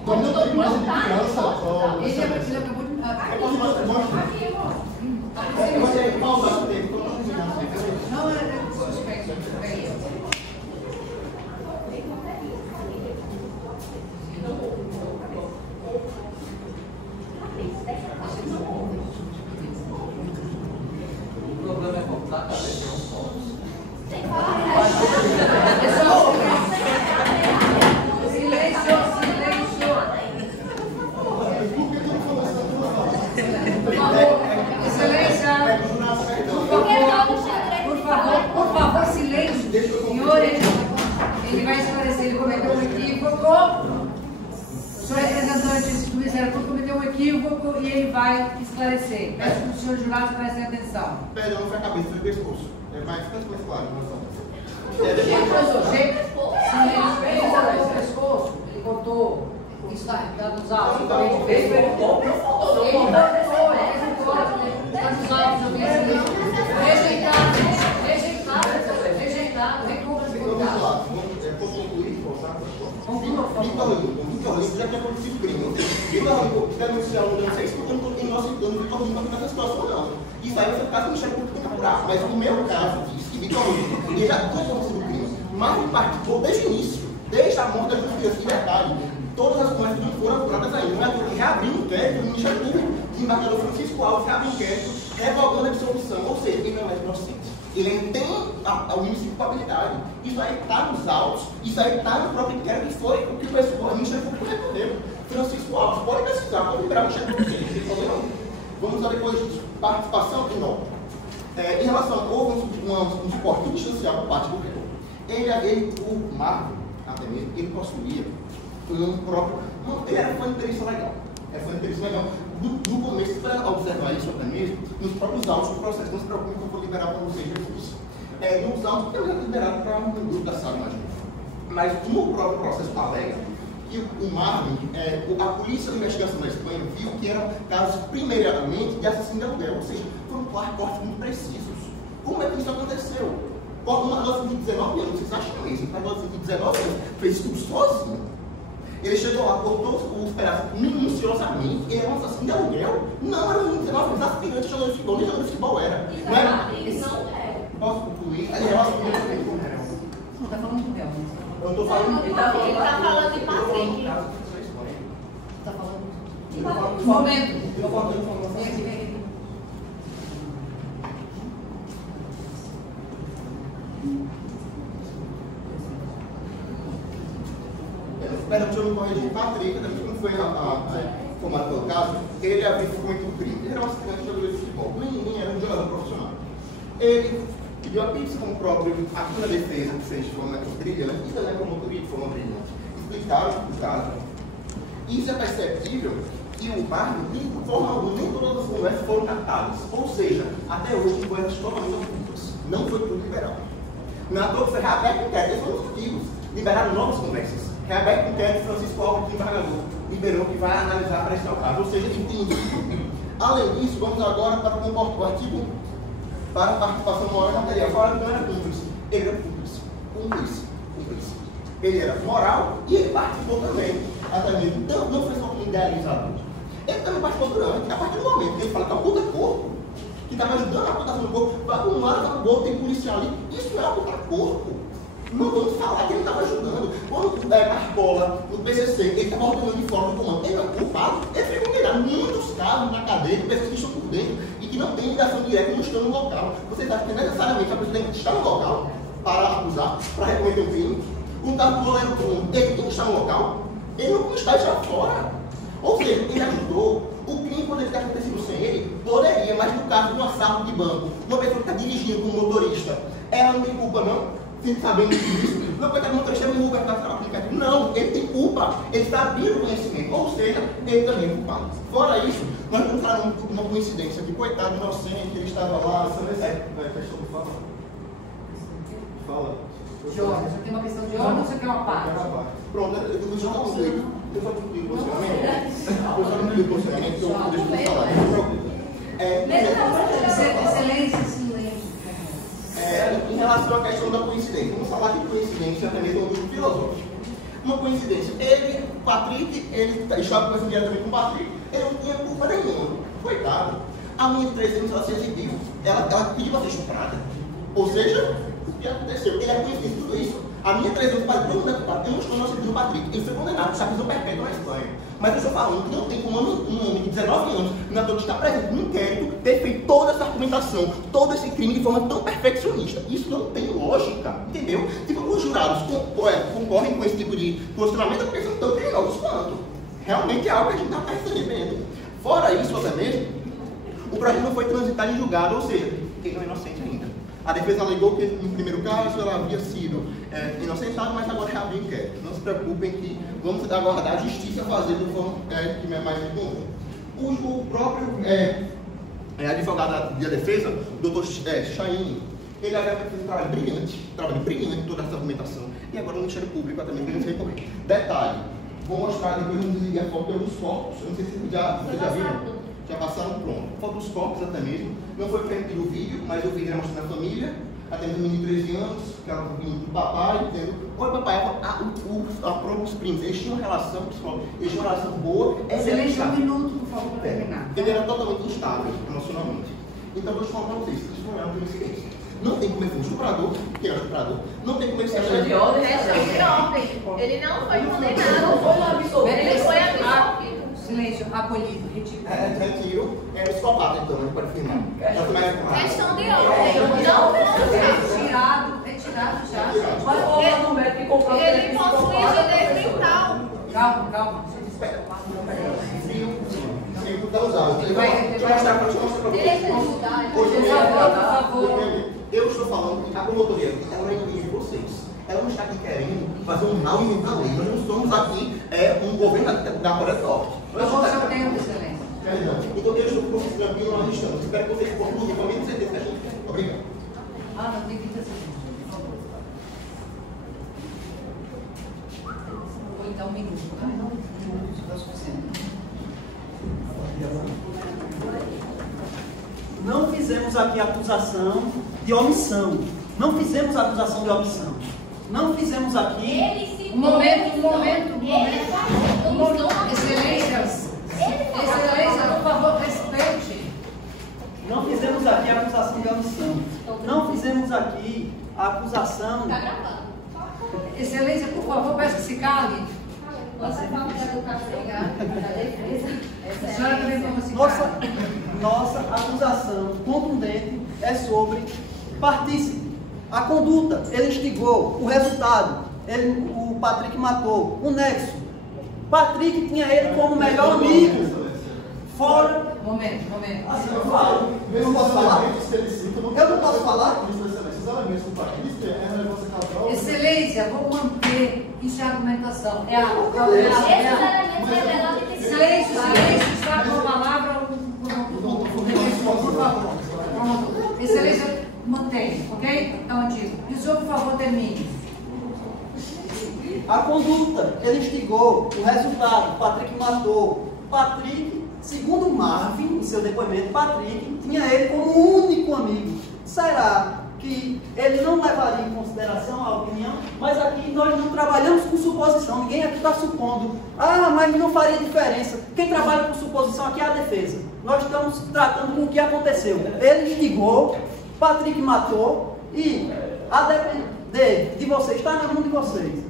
Ele acabou de... Não, era suspeito. O problema é cortar a cabeça, não só. Por favor, silêncio. Senhores, ele vai esclarecer, ele cometeu um equívoco. O senhor representante do Ministério Público cometeu um equívoco e ele vai esclarecer. Peço que os senhores jurados prestem atenção. Perdão, não foi a cabeça, foi o pescoço. Mas fica mais claro, Silêncio, o pescoço, ele botou. Isso está nos autos. Ele fez o corpo, está nos autos, eu vi rejeitado, Vamos concluir, Vitor Lima já tinha acontecido crime. Vitor Lima denunciar um dano sexo porque eu não estou em Vitor Lima nessa situação, não. Isso aí vai ser o caso do Ministério Público tem que apurar. Mas o meu caso diz que Vitor Lima ele já tinha acontecido crime, mas ele participou desde o início, desde a morte da justiça e detalhe. Todas as coisas não foram apuradas ainda. Mas ele reabriu o inquérito, o Ministério Público, o desembargador Francisco Alves reabriu o inquérito, revogando a absolvição. Ou seja, ele não é inocente. Ele tem o índice de culpabilidade. Isso aí está nos autos, isso aí está no próprio inquérito que foi o que o Ministério Público recorreu. Francisco Alves, pode pesquisar, pode liberar o Ministério Público. Vamos lá depois disso. Participação e nota. Em relação, houve um suporte inicial por parte do réu. O Marco, até mesmo, ele possuía um próprio. Ele era fã de perícia legal. É fã de perícia legal. No começo, para observar isso até mesmo, nos próprios autos do processo, não se preocupe que eu vou liberar para vocês Jesus. Nos autos, eu já liberado para um grupo da sala, imagina. Mas no próprio processo alega que o Marlon, a polícia de investigação da Espanha viu que eram casos, primeiramente, de assassino de aluguel, ou seja, foram cortes muito precisos. Como é que isso aconteceu? Uma adolescente de 19 anos, vocês acham isso? Uma adolescente de 19 anos fez tudo sozinho. Ele chegou lá, cortou os pedaços minuciosamente, ele era um assassino de aluguel. Não, era um 19 anos, aspirante de jogador de futebol, nem jogador de futebol era. Não é? Posso concluir? Ele é um aspirante também com o réu. Não, está falando do réu. Eu estou falando. Ele está falando de Patrick. Está falando de momento. Eu falando de informação. Vem aqui. Espera, deixa eu me corrigir. Patrick, quando foi formado pelo caso, ele havia cometido um crime. Ele era um aspirante de jogador de futebol. O menininho era um jogador profissional. Ele pediu a pizza como próprio, aqui na defesa que fez de forma brilhante, e também promotoria de forma brilhante. Explicaram o caso. Isso é perceptível que o Marlon, de forma alguma, nem todas as conversas foram captadas. Ou seja, até hoje, tem conversas totalmente ocultas. Não foi tudo liberado. Na toa foi reaberto o inquérito, esses foram os motivos. Liberaram novas conversas. Reaberto o inquérito, Francisco Alves, desembargador, liberou que vai analisar para este caso. Ou seja, entendi. Além disso, vamos agora para o artigo para a participação moral e material. Agora não era cúmplice, ele era cúmplice. Ele era moral e ele participou também. Até mesmo, então, não foi só um idealizador. Ele também participou durante, a partir do momento que ele fala que oculta corpo, que estava ajudando a ocultação do corpo, para um lado do corpo tem policial ali, isso é ocultar corpo. Não vamos falar que ele estava ajudando. Quando Marcola, no PCC, ele estava ordenando de fora do comando, ele não é culpado, ele foi condenado. Muitos casos na cadeia de pessoas que estão por dentro e que não têm ligação direta e não estão no local. Você sabe que necessariamente a pessoa tem que estar no local para acusar, para recometer um crime. Um caso do goleiro comum, ele tem que estar no local. Ele não está já fora. Ou seja, ele ajudou. O crime poderia ter acontecido sem ele? Poderia, mas no caso de um assalto de banco, uma pessoa que está dirigindo como motorista, ela não tem culpa não? Sem sabendo disso. Meu coitado motorista não vai estar no aplicativo. Não, ele tem culpa. Ele sabia do conhecimento. Ou seja, ele também é culpado. Fora isso, nós estamos falando de uma coincidência aqui. Coitado, inocente, ele estava lá. Questão de fala. Fala. De ordem, você tem uma questão de ordem ou você quer uma parte? Pronto, eu só concluí. Eu só concluí o posicionamento. Eu só concluí o posicionamento, que eu deixo de falar. Não se preocupe. Excelência, silêncio. Em relação à questão da coincidência, vamos falar de coincidência até mesmo do filosófico. Uma coincidência. Ele, o Patrick, ele estava conversando diretamente com o Patrick, ele não tinha culpa nenhuma. Coitado. A minha de 13 anos, ela se exibiu. Ela pediu para ser estuprada. Ou seja, o que aconteceu? Ele é conhecido de tudo isso. A minha 13 anos, todo mundo é culpado. Eu não estou no do Patrick. Ele foi condenado, já prisão perpétua na Espanha. Mas eu estou falando que não tem como um homem de 19 anos, que está presente no inquérito, ter feito toda essa argumentação, todo esse crime de forma tão perfeccionista. Isso não tem lógica, entendeu? Tipo, os jurados concorrem com esse tipo de posicionamento porque são tão criminosos quanto. Realmente é algo que a gente está percebendo. Fora isso, até mesmo, o Brasil não foi transitado em julgado, ou seja, ele não é inocente ainda. A defesa alegou que, no primeiro caso, ela havia sido inocentada, mas agora reabriu o inquérito. Não se preocupem que vamos aguardar a justiça fazer do forma que é mais comum. O próprio advogado da defesa, o doutor Chaine, ele havia feito um trabalho brilhante em toda essa argumentação. E agora o Ministério Público também tem que recorrer. Detalhe, vou mostrar depois, vamos desligar a foto dos corpos. Eu não sei se vocês já viram. Já passaram pronto. Foto dos corpos até mesmo. Não foi feito no vídeo, mas o vídeo era mostrando a família. Até mesmo um menino de 13 anos, que era um menino do papai, entendeu? Oi, papai, os primos, eles tinham uma relação, eles tinham uma relação boa. Excelência, um minuto, por favor, para terminar. Ele era totalmente instável emocionalmente. Então, vou te falar para vocês, isso não é uma coincidência. Não tem como ele ser um estuprador, que era estuprador. Não tem como ele ser questão de ordem. Ele não foi condenado. Não foi absolvido. Ele foi absolvido. Silêncio, acolhido, retiro. Retiro, é psicopata, então, a gente pode afirmar. Questão de ordem. Não retirado já. Olha o médico que comprou. Ele possui rigidez mental. Calma. Sim, tá usado. Deixa eu mostrar para vocês. Por favor. Eu estou falando que a promotoria, ela é inimiga de vocês. Ela não está aqui querendo fazer um mal e inventar lei. Nós não somos aqui um governo da Coreia do Norte. Eu vou ao seu tempo, excelência. Então eu estou com vocês tranquilos, nós estamos. Espero que vocês concluam com a minha certeza que a gente. Obrigado. Não tem que ter certeza, por favor. Vou então um minuto, tá? Se for suficiente. Não fizemos aqui acusação de omissão. Não fizemos acusação de omissão. Não fizemos aqui. Um momento. Excelência, por favor, respeite. Não fizemos aqui a acusação de omissão. Não fizemos aqui a acusação. Está gravando. Excelência, por favor, peço que se cale. Você fala da educação da defesa. A senhora também como se cale. Nossa acusação contundente é sobre partícipe. A conduta, ele instigou. O resultado, o Patrick matou. O nexo. Patrick tinha ele como melhor amigo. Fora. Momento. Assim, eu falo. Eu não posso falar? Eu não posso falar? Excelência, vou manter. Isso é argumentação. Silêncio, está com a palavra. Por favor. Excelência, mantém, ok? Está mantido. E o senhor, por favor, termine. A conduta, ele instigou. O resultado, Patrick matou. Patrick, segundo Marvin, em seu depoimento, Patrick tinha ele como único amigo. Será que ele não levaria em consideração a opinião? Mas aqui nós não trabalhamos com suposição. Ninguém aqui está supondo. Mas não faria diferença. Quem trabalha com suposição aqui é a defesa. Nós estamos tratando com o que aconteceu. Ele instigou, Patrick matou e, a depender de vocês, está na mão de vocês.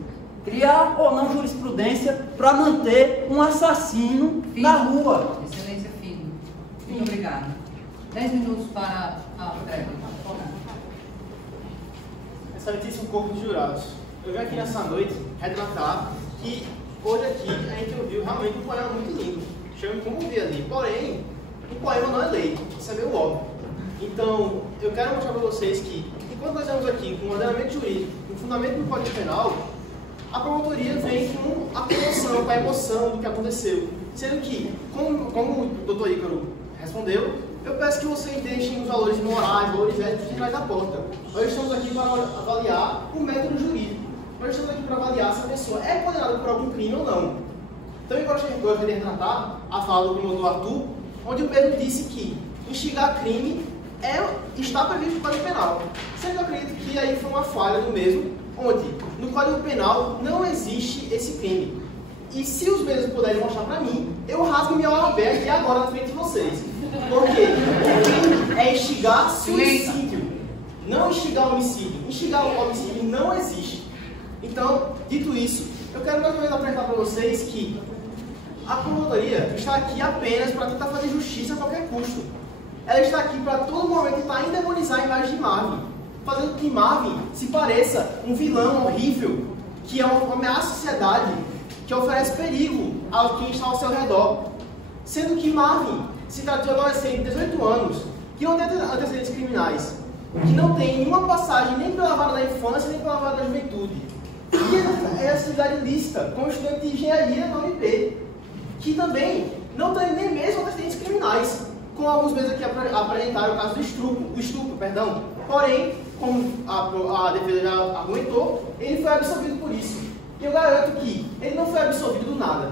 Criar ou não jurisprudência para manter um assassino na rua. Excelência, filho. Muito obrigada. 10 minutos para a trégua. Excelentíssimo corpo de jurados, eu vim aqui nessa noite retratar que hoje aqui a gente ouviu realmente um poema muito lindo. Chama como vi ali. Porém, o poema não é lei. Isso é meio óbvio. Então, eu quero mostrar para vocês que, enquanto nós estamos aqui com um ordenamento jurídico, um fundamento do Código Penal, a promotoria vem com a comoção, com a emoção do que aconteceu. Sendo que, como o doutor Ícaro respondeu, eu peço que vocês deixem os valores morais, valores éticos de trás da porta. Nós estamos aqui para avaliar o método jurídico. Nós estamos aqui para avaliar se a pessoa é condenada por algum crime ou não. Então, eu gostaria de tratar a fala do promotor Arthur, onde o Pedro disse que instigar crime está previsto no Código Penal. Sendo que eu acredito que aí foi uma falha do mesmo, onde no Código Penal não existe esse crime. E se os mesmos puderem mostrar para mim, eu rasgo minha OAB aqui agora na frente de vocês. Porque o crime é instigar suicídio, não instigar homicídio. Instigar homicídio não existe. Então, dito isso, eu quero mais uma vez apresentar para vocês que a promotoria está aqui apenas para tentar fazer justiça a qualquer custo. Ela está aqui para todo momento tentar endemonizar a imagem de Marvin, fazendo que Marvin se pareça um vilão horrível, que é uma ameaça à sociedade, que oferece perigo a quem está ao seu redor. Sendo que Marvin se trata de um adolescente de 18 anos, que não tem antecedentes criminais, que não tem nenhuma passagem nem pela vara da infância, nem pela vara da juventude. E é atividade ilícita, como estudante de engenharia na UNP, que também não tem nem mesmo antecedentes criminais, como alguns meses aqui apresentaram o caso do estupro, porém, como a defesa já argumentou, ele foi absolvido por isso. E eu garanto que ele não foi absolvido do nada.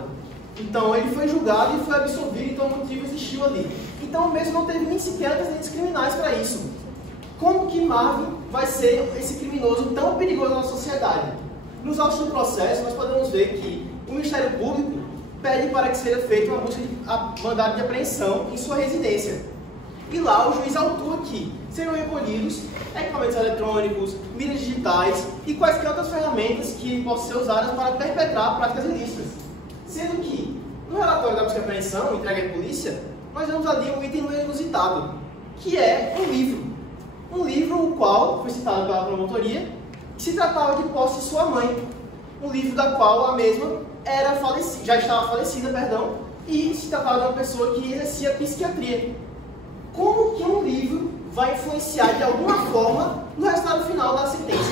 Então, ele foi julgado e foi absolvido, então o motivo existiu ali. Então, o mesmo não teve nem sequer antecedentes criminais para isso. Como que Marvin vai ser esse criminoso tão perigoso na sociedade? Nos autos do processo, nós podemos ver que o Ministério Público pede para que seja feita uma busca de mandado de apreensão em sua residência. E lá o juiz autua que serão recolhidos equipamentos eletrônicos, mídias digitais e quaisquer outras ferramentas que possam ser usadas para perpetrar práticas ilícitas. Sendo que, no relatório da busca de apreensão, entregue à polícia, nós vemos ali um item inusitado, que é um livro. Um livro o qual foi citado pela promotoria, que se tratava de posse de sua mãe. Um livro da qual a mesma já estava falecida, e se tratava de uma pessoa que exercia psiquiatria. Como que um livro vai influenciar de alguma forma no resultado final da sentença,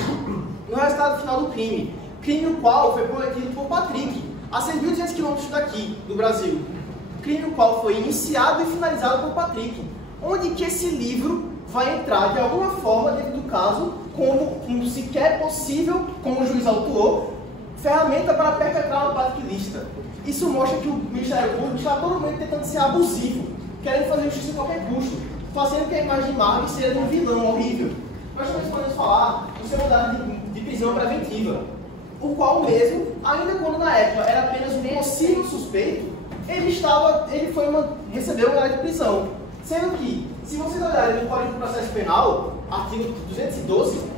no resultado final do crime? Crime o qual foi cometido por Patrick, a 6.200 km daqui, do Brasil. Crime o qual foi iniciado e finalizado por Patrick. Onde que esse livro vai entrar de alguma forma dentro do caso, como um sequer possível, como o juiz autuou, ferramenta para perpetrar uma prática ilícita. Isso mostra que o Ministério Público está todo momento tentando ser abusivo, querendo fazer justiça a qualquer custo, fazendo que a imagem de Marvin seja de um vilão horrível. Nós também podemos falar do seu mandado de prisão preventiva, o qual mesmo, ainda quando na época era apenas um possível suspeito, ele recebeu um mandado de prisão. Sendo que, se vocês olharem no Código de Processo Penal, artigo 312,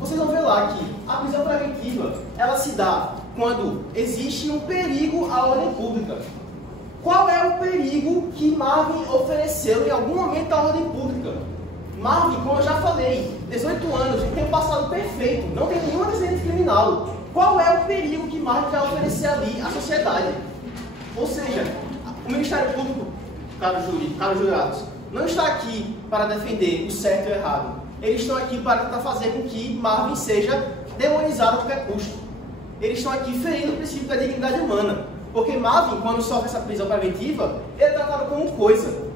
vocês vão ver lá que a prisão preventiva, ela se dá quando existe um perigo à ordem pública. Qual é o perigo que Marvin ofereceu em algum momento à ordem pública? Marvin, como eu já falei, 18 anos, tem um passado perfeito, não tem nenhum antecedente criminal. Qual é o perigo que Marvin vai oferecer ali à sociedade? Ou seja, o Ministério Público, caros jurados, não está aqui para defender o certo e o errado. Eles estão aqui para tentar fazer com que Marvin seja demonizado a qualquer custo. Eles estão aqui ferindo o princípio da dignidade humana. Porque Marvin, quando sofre essa prisão preventiva, ele é tratado como coisa.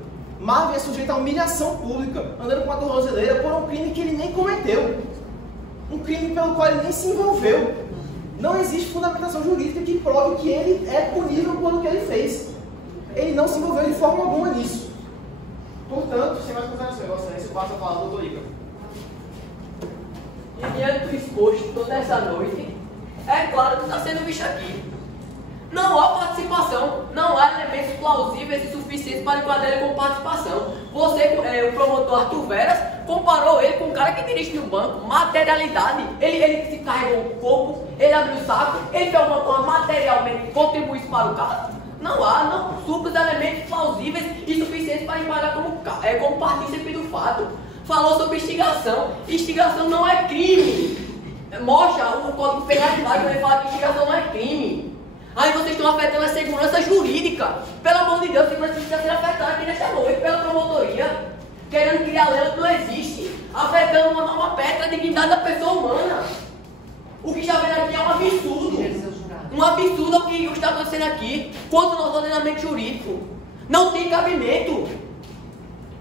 Marvin é sujeito a humilhação pública, andando com uma tornozeleira por um crime que ele nem cometeu. Um crime pelo qual ele nem se envolveu. Não existe fundamentação jurídica que prove que ele é punível pelo que ele fez. Ele não se envolveu de forma alguma nisso. Portanto, sem mais considerações, eu passo a falar do doutor Ícaro. E diante do exposto toda essa noite, é claro que está sendo visto aqui. Não há participação, não há elementos plausíveis e suficientes para enquadrar ele com participação. Você, o promotor Arthur Veras, comparou ele com um cara que dirige no banco, materialidade. Ele se carregou o corpo, ele abriu o saco, ele de alguma forma materialmente contribuiu para o caso. Não há, supra os elementos plausíveis e suficientes para enquadrar como partícipe do fato. Falou sobre instigação. Instigação não é crime. Mostra o Código Penal quando ele fala que instigação não é crime. Aí vocês estão afetando a segurança jurídica. Pelo amor de Deus, a segurança jurídica está sendo afetada aqui nesta noite pela promotoria, querendo criar lei onde não existe, afetando uma nova pedra, a dignidade da pessoa humana. O que está vendo aqui é um absurdo. Um absurdo o que está acontecendo aqui contra o nosso ordenamento jurídico. Não tem cabimento.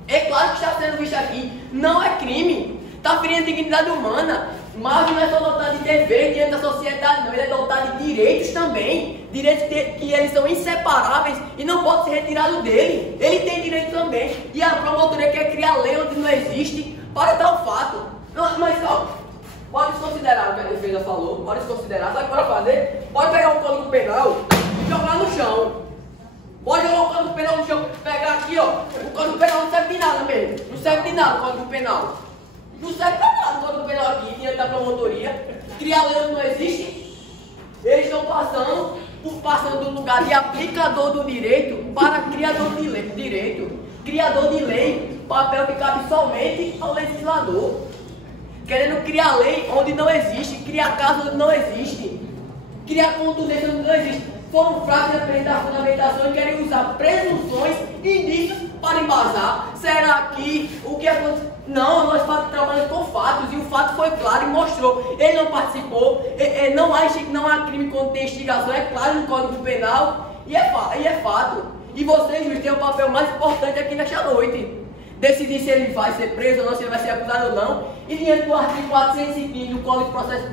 É claro que está sendo visto aqui, não é crime. Está ferindo a dignidade humana. Mas não é só dotado de deveres diante da sociedade, não. Ele é dotado de direitos também. Direitos que eles são inseparáveis e não podem ser retirados dele. Ele tem direitos também. E a promotoria quer criar lei onde não existe para tal fato. Mas ó, pode desconsiderar o que a defesa falou. Pode desconsiderar. Sabe o que pode fazer? Pode pegar o Código Penal e jogar no chão. Pode jogar o Código Penal no chão. Pegar aqui, ó. O Código Penal não serve de nada mesmo. Não serve de nada o Código Penal. Não serve pra nada o Código Penal aqui, diante da promotoria. Criar lei onde não existe. Eles estão passando do lugar de aplicador do direito para criador de lei, direito. Criador de lei, papel que cabe somente ao legislador. Querendo criar lei onde não existe, criar caso onde não existe, criar contundência onde não existe. Foram fracos da fundamentação e querem usar presunções e indícios para embasar. Será que o que aconteceu? Não, nós trabalhamos com fatos e o fato foi claro e mostrou. Ele não participou, não há crime quando tem instigação, é claro no Código Penal e é fato. E vocês, juiz, têm o papel mais importante aqui nesta noite. Decidir se ele vai ser preso ou não, se ele vai ser acusado ou não. E diante do artigo 415 do Código de Processo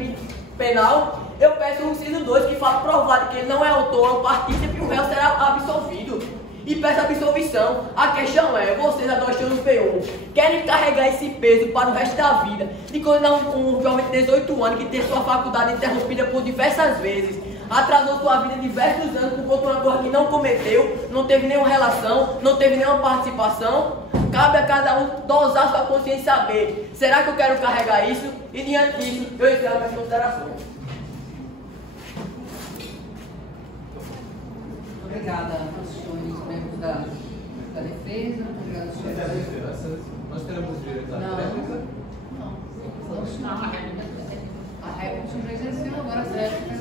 Penal, eu peço o inciso 2 que fala provado que ele não é autor ou partícipe e o réu será absolvido. E peço absolvição. A questão é, vocês adolescentes do P1 querem carregar esse peso para o resto da vida de condenar um jovem de 18 anos que tem sua faculdade interrompida por diversas vezes, atrasou sua vida diversos anos por conta de uma coisa que não cometeu, não teve nenhuma relação, não teve nenhuma participação. Cabe a cada um dosar sua consciência e saber, será que eu quero carregar isso? E diante disso, eu encerro minhas considerações. Obrigada aos senhores membros da defesa. Obrigada aos senhores. Nós teremos direito à réplica? Não. A réplica o senhor exerceu, agora a réplica.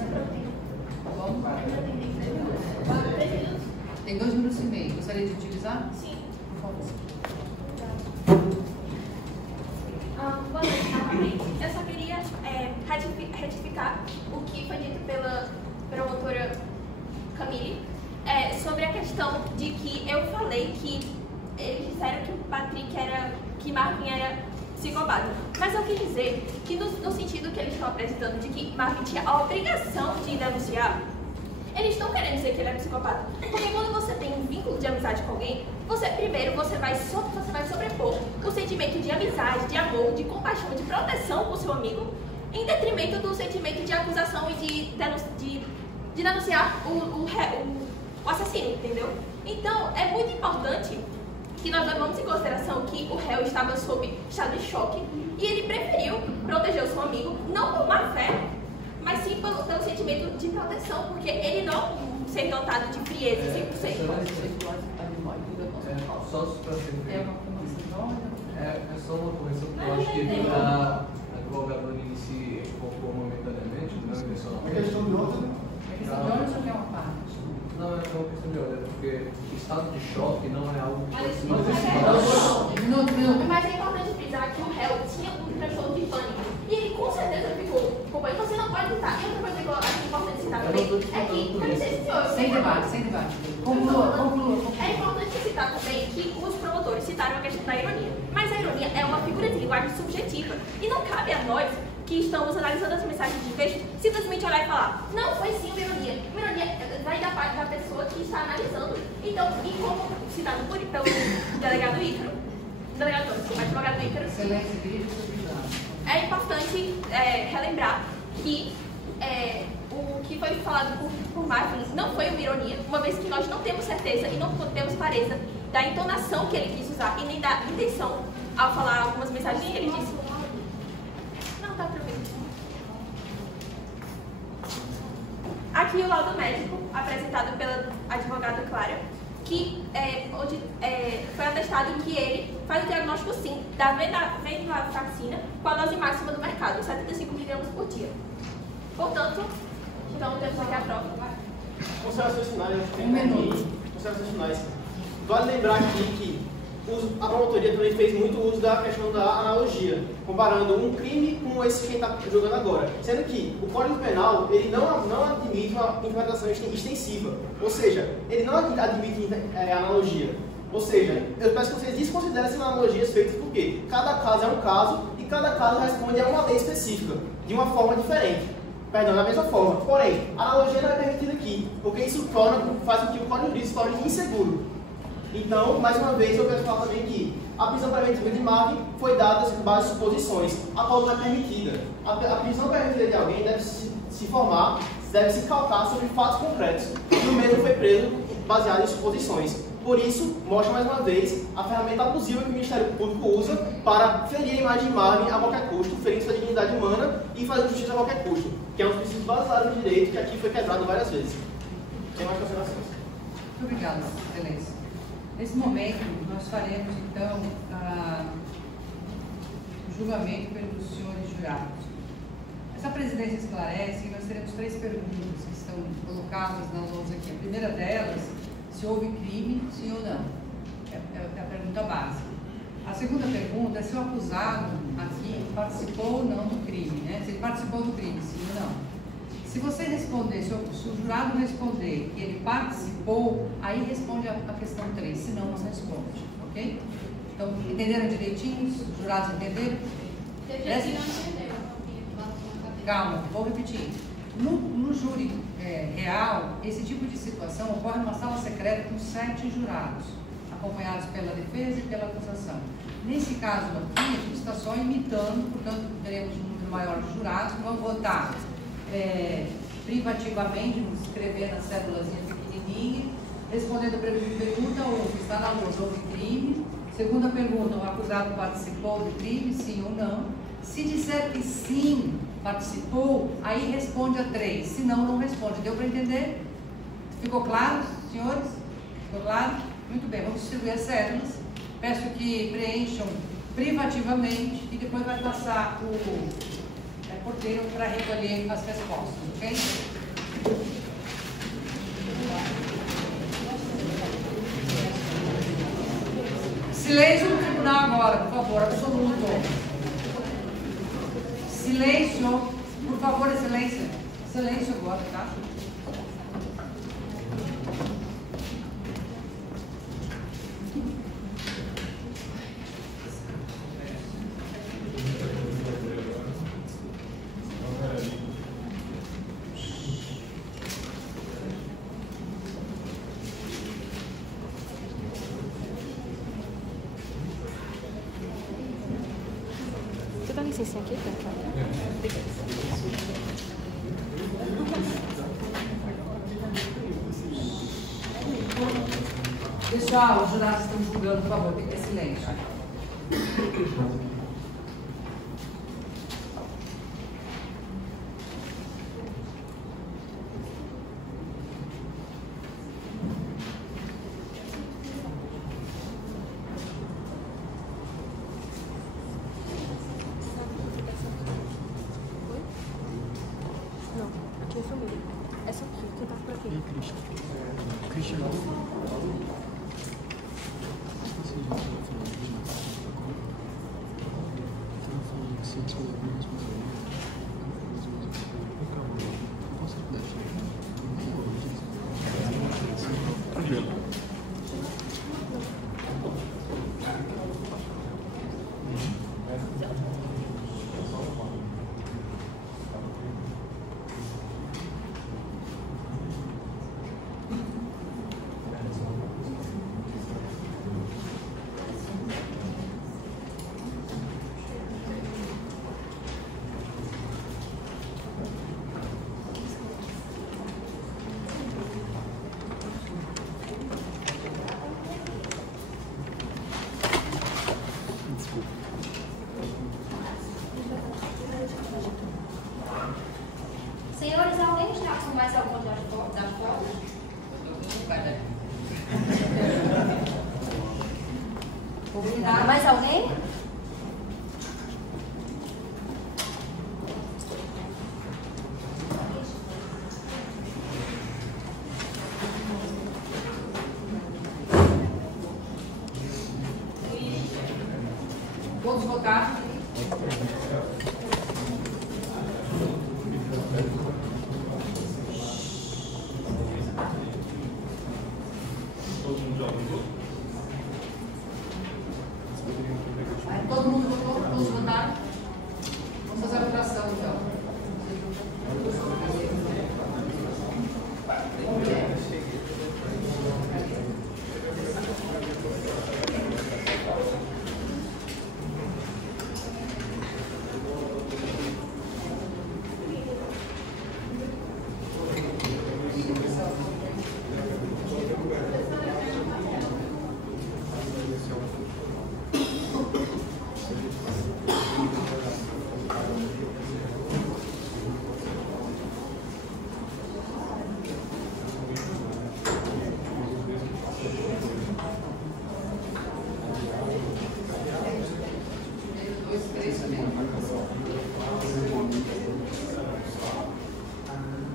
Tem 2 minutos e meio. Gostaria de utilizar? Sim. Por favor. Boa noite novamente. Eu só queria retificar o que foi dito pela promotora Camille sobre a questão de que eu falei que eles disseram que Marvin era psicopata. Mas eu quis dizer que no sentido que eles estão apresentando de que Marvin tinha a obrigação de denunciar, eles estão querendo dizer que ele é psicopata. Porque quando você tem um vínculo de amizade com alguém, você vai sobrepor o sentimento de amizade, de amor, de compaixão, de proteção com seu amigo, em detrimento do sentimento de acusação e de denunciar o assassino, entendeu? Então, é muito importante que nós levamos em consideração que o réu estava sob estado de choque e ele preferiu proteger o seu amigo, não por má fé, mas sim pelo sentimento de proteção, porque ele não ser dotado de frieza 100%. É só uma correção, porque eu acho que a advogada Nini se equivocou momentaneamente, não intencionalmente. É questão de ordem. É questão de ordem ou que é uma parte? Não, é uma questão de ordem, porque estado de choque não é algo que pode ser Mas é importante frisar que o réu tinha um transtorno de pânico. E ele com certeza ficou com pânico. Você não pode citar. E outra coisa que eu acho importante citar também é que. Sem debate. Conclua. É importante citar também que os promotores citaram a questão da ironia. Mas a ironia é uma figura de linguagem subjetiva. E não cabe a nós, que estamos analisando as mensagens de texto, simplesmente olhar e falar, não, foi sim uma ironia. Uma ironia vai da parte da pessoa que está analisando. Então, e como citado pelo delegado Ícaro, advogado Ícaro, é importante relembrar que o que foi falado por Marvin não foi uma ironia, uma vez que nós não temos certeza e não temos clareza da entonação que ele quis usar e nem da intenção ao falar algumas mensagens que ele disse. Não, tá tranquilo. Aqui o laudo médico, apresentado pela advogada Clara, que foi atestado que ele faz o diagnóstico sim da venlafaxina com a dose máxima do mercado, 75 mg por dia. Portanto, então temos aqui a prova. Considerações finais, considerações finais. Vale lembrar aqui que a promotoria também fez muito uso da questão da analogia, comparando um crime com esse que a gente está jogando agora. Sendo que o Código Penal ele não admite uma interpretação extensiva, ou seja, ele não admite analogia. Ou seja, eu peço que vocês desconsiderem essas analogias feitas porque cada caso é um caso e cada caso responde a uma lei específica, de uma forma diferente. Perdão, da mesma forma. Porém, a analogia não é permitida aqui, porque isso faz com que o Código Jurídico se torne inseguro. Então, mais uma vez, eu quero falar também que a prisão preventiva de Marvin foi dada com base em suposições, a qual não é permitida. A prisão preventiva de alguém deve se formar, deve se calcar sobre fatos concretos. E o mesmo foi preso baseado em suposições. Por isso, mostra mais uma vez a ferramenta abusiva que o Ministério Público usa para ferir a imagem de Marvin a qualquer custo, ferir sua dignidade humana e fazer justiça a qualquer custo, que é um dos princípios basilares do direito que aqui foi quebrado várias vezes. Tem mais considerações? Muito obrigada, Excelência. Nesse momento, nós faremos, então, o julgamento pelos senhores jurados. Essa presidência esclarece que nós teremos 3 perguntas que estão colocadas nas lousa aqui. A primeira delas, se houve crime, sim ou não. É a pergunta básica. A segunda pergunta é se o acusado aqui participou ou não do crime, né? Se ele participou do crime, sim ou não. Se você responder, se o jurado responder que ele participou, aí responde a questão 3, senão não responde, ok? Então, entenderam direitinho? Os jurados entenderam? Calma, vou repetir. No júri real, esse tipo de situação ocorre numa sala secreta com 7 jurados, acompanhados pela defesa e pela acusação. Nesse caso aqui, a gente está só imitando, portanto, teremos um número maior de jurados que vão votar privativamente, vamos escrever na cédulazinha pequenininha, respondendo a primeira pergunta, houve, está na lousa, houve crime. Segunda pergunta, o acusado participou do crime, sim ou não. Se disser que sim, participou, aí responde a 3, se não, não responde. Deu para entender? Ficou claro, senhores? Ficou claro? Muito bem, vamos distribuir as cédulas. Peço que preencham privativamente e depois vai passar o porteiro para recolher as respostas, ok? Silêncio no tribunal agora, por favor, absoluto. Silêncio, por favor, excelência. Silêncio agora, tá? Dá licença aqui, Pessoal, os jurados estão julgando, por favor, tem que ter silêncio. votar. Todo mundo já votou? Todo mundo votou? Todos votaram? Vamos fazer a votação então.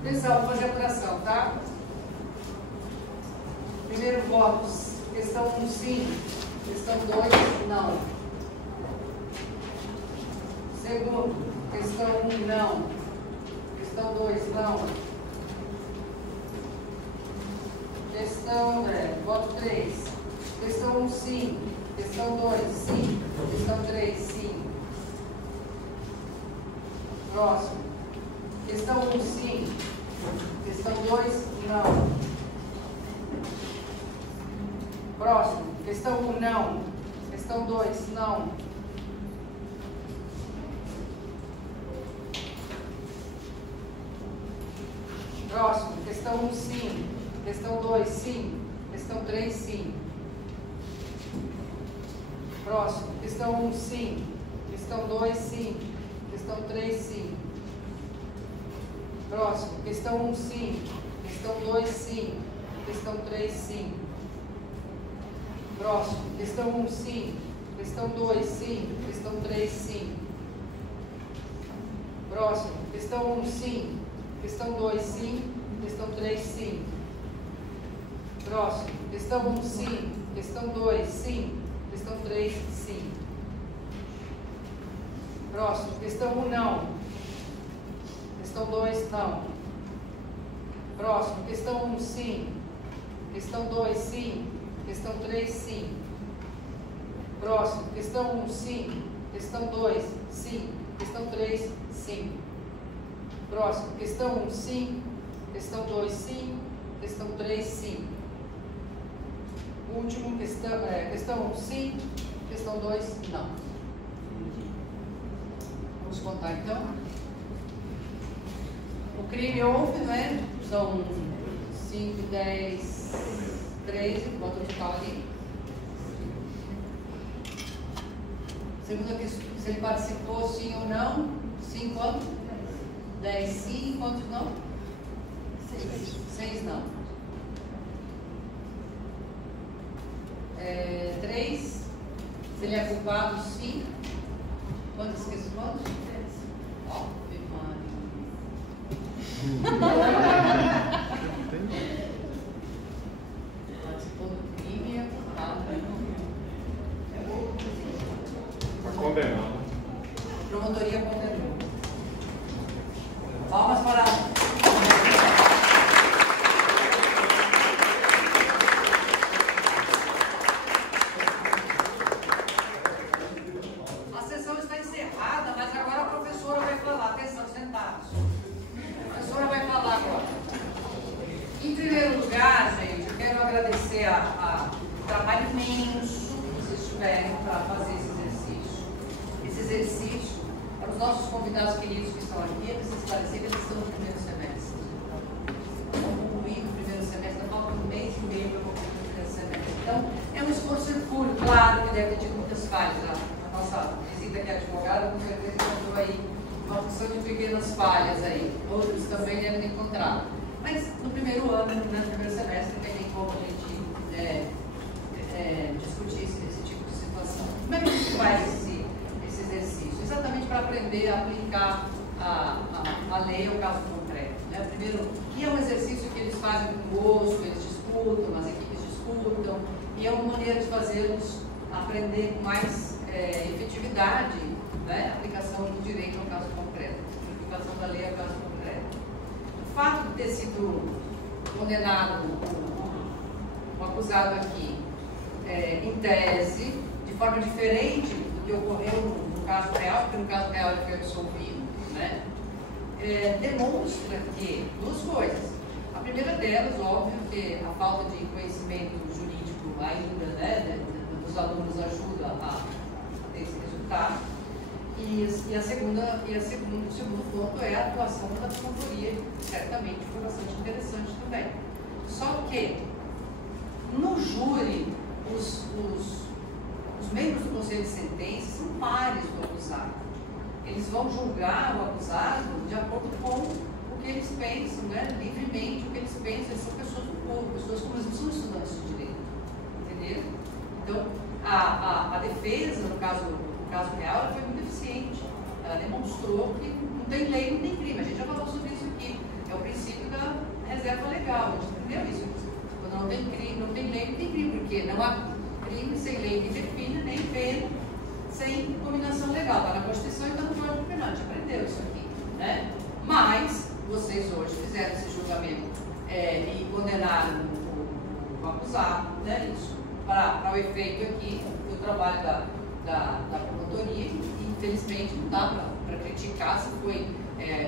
Atenção, vou fazer a apuração, tá? Primeiro votos, questão 1, sim. Questão 2, não. Segundo, questão 1, não. Questão 2, não. Questão, voto 3. Questão 1, sim. Questão 2, sim. Questão 3, sim. Próximo. Questão 1, sim. Questão 2, não. Próximo. Questão 1, não. Questão 2, não. Próximo. Questão 1, sim. Questão 2, sim. Questão 3, sim. Próximo. Questão 1, sim. Questão 2, sim. Questão 3, sim. Próximo. Questão 1, sim. Questão 2, sim. Questão 3, sim. Próximo. Questão 1, sim. Questão 2, sim. Questão 3, sim. Próximo. Questão 1, sim. Questão 2, sim. Questão 3, sim. Próximo. Questão 1, sim. Questão 2, sim. Questão 3, sim. Próximo. Questão 1, não. Questão 2, não. Próximo. Questão 1, sim. Questão 2, sim. Questão 3, sim. Próximo. Questão 1, sim. Questão 2, sim. Questão 3, sim. Próximo. Questão 1, sim. Questão 2, sim. Questão 3, sim. Último. Questão 1, sim. Questão 2, não. Vamos contar então. O crime houve, não é? São 5, 10, 13, bota o total ali. Segunda questão, se ele participou sim ou não. Sim, quanto? 10 sim, quantos não? 6 não. 3, se ele é culpado, sim. Quantas questões? 10. Ó, participou do crime e é culpado. Está condenado. Promotoria condenou. Palmas para. A sessão está encerrada, mas agora a professora vai falar. Atenção, sentados. A professora vai falar agora. Em primeiro lugar, gente, eu quero agradecer o trabalho imenso que vocês tiveram para fazer esse exercício. Esse exercício, para os nossos convidados queridos que estão aqui, eles esclarecer que eles estão no primeiro semestre. Vamos concluir o primeiro semestre, falta um mês e meio para concluir o primeiro semestre. Então, é um esforço hercúleo, claro que deve ter tido muitas falhas. A nossa visita que é advogada, com certeza encontrou aí uma função de pequenas falhas aí. Outros também devem ter encontrado. Mas no primeiro ano, no primeiro semestre, não tem nem como a gente discutir esse tipo de situação. Como é que a gente faz esse exercício? Exatamente para aprender a aplicar a lei ao caso concreto. Né? Primeiro, e é um exercício que eles fazem com gosto, eles disputam, as equipes disputam, e é uma maneira de fazê-los aprender com mais efetividade, né, aplicação do direito ao caso concreto, aplicação da lei ao caso concreto. O fato de ter sido condenado o acusado aqui, em tese, de forma diferente do que ocorreu no caso real, porque no caso real ele foi absolvido, né, demonstra que duas coisas. A primeira delas, óbvio, que a falta de conhecimento jurídico ainda, né, dos alunos ajuda a ter esse resultado. E o segundo ponto é a atuação da promotoria, que certamente foi bastante interessante também. Só que, no júri, os membros do Conselho de Sentença são pares do acusado. Eles vão julgar o acusado de acordo com o que eles pensam, né, livremente, o que eles pensam. Eles são pessoas do povo, pessoas como eles são estudantes de direito. Entendeu? Então, a defesa, no caso real, ela foi muito eficiente. Ela demonstrou que não tem lei, não tem crime. A gente já falou sobre isso aqui. É o princípio da reserva legal. A gente entendeu isso? Quando não tem crime, não tem lei, não tem crime. Porque não há crime sem lei que defina, nem pena sem combinação legal. Está na Constituição e está no Código Penal. A gente aprendeu isso aqui, né? Mas vocês hoje fizeram esse julgamento e condenaram o acusado, né? Isso para o efeito aqui do trabalho da promotoria, e infelizmente não dá para criticar se foi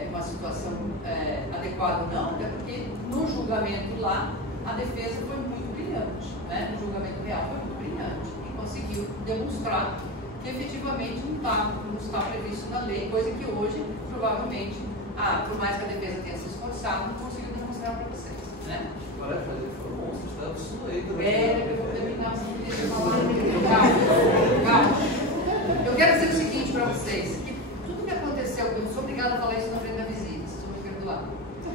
uma situação adequada ou não, até porque no julgamento lá a defesa foi muito brilhante, né? No julgamento real foi muito brilhante e conseguiu demonstrar que efetivamente não está previsto na lei, coisa que hoje provavelmente, por mais que a defesa tenha se esforçado, não conseguiu demonstrar para vocês, né? Agora foram monstros, tá? Eu suei também. Eu vou terminar, se não quiser falar. Calma. Eu quero dizer o seguinte para vocês, que tudo que aconteceu, eu sou obrigada a falar isso na frente da visita, vocês vão me perdoar.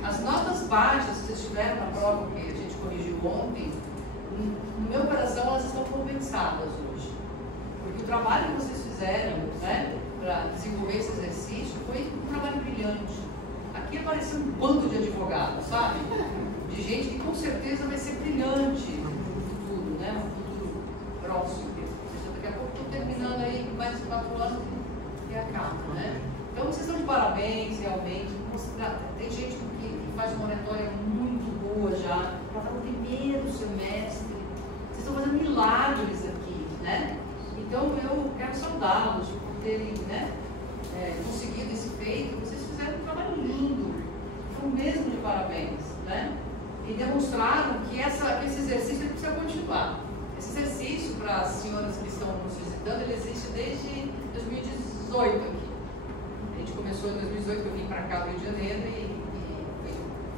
As notas baixas que vocês tiveram na prova que a gente corrigiu ontem, no meu coração elas estão compensadas hoje. Porque o trabalho que vocês fizeram, né, para desenvolver esse exercício foi um trabalho brilhante. Aqui apareceu um bando de advogados, sabe? De gente que com certeza vai ser brilhante no futuro, né? No futuro próximo. Daqui a pouco estou terminando aí mais 4 anos e acaba, né? Então vocês estão de parabéns, realmente. Tem gente que faz uma oratória muito boa já, para estar no primeiro semestre. Vocês estão fazendo milagres aqui, né? Então eu quero saudá-los por terem, né, conseguido esse feito. Vocês fizeram um trabalho lindo, foi mesmo de parabéns, né? E demonstraram que esse exercício precisa continuar. Esse exercício, para as senhoras que estão nos visitando, ele existe desde 2018 aqui. A gente começou em 2018, eu vim para cá do Rio de Janeiro e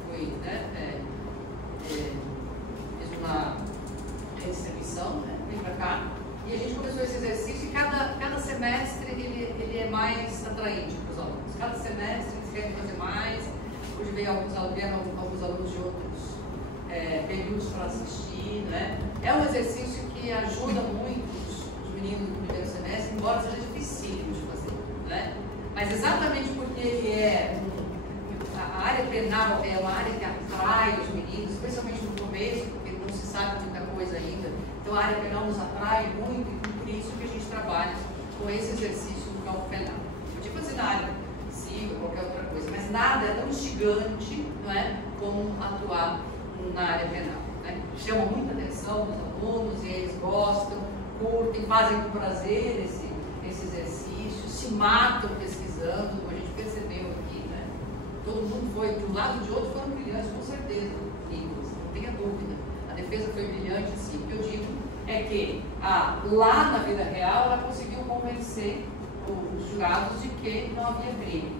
fui, né, fiz uma distribuição, né, vim para cá. E a gente começou esse exercício e cada semestre ele é mais atraente para os alunos. Cada semestre eles querem fazer mais. Hoje vieram alguns alunos de outros períodos para assistir, né? É um exercício que ajuda muito os meninos do primeiro semestre, embora seja dificílimo de fazer, né? Mas exatamente porque ele a área penal é uma área que atrai os meninos, especialmente no começo, porque não se sabe muita coisa ainda. Então a área penal nos atrai muito e por isso que a gente trabalha com esse exercício no campo penal. Podia fazer na área civil, qualquer outra coisa, mas nada é tão instigante, não é, como atuar na área penal, né? Chama muita atenção dos alunos e eles gostam, curtem, fazem com prazer esse exercício, se matam pesquisando, a gente percebeu aqui, né? Todo mundo foi, de um lado e de outro, foram brilhantes, com certeza, Nicolas, não tenha dúvida. A defesa foi brilhante, sim. O que eu digo é que lá na vida real ela conseguiu convencer os jurados de que não havia crime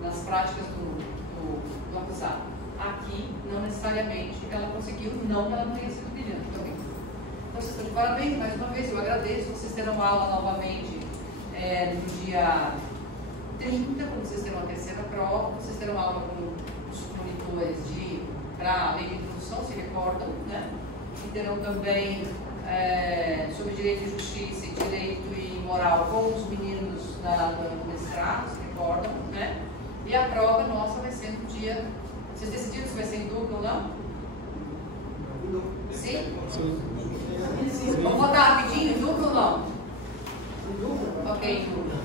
nas práticas do acusado. Aqui, não necessariamente, ela conseguiu, não que ela não tenha sido brilhante também. Então, vocês estão de parabéns, mais uma vez, eu agradeço. Vocês terão aula novamente no dia 30, quando vocês terão a terceira prova. Vocês terão aula com os monitores para a lei de introdução, se recordam, né? E terão também sobre direito e justiça e direito e moral com os meninos do mestrado, se recordam, né? E a prova nossa vai ser no dia... Vocês decidiram se vai ser em dupla ou não? Sim? Vamos votar rapidinho, em dupla ou não? Ok, Júlia.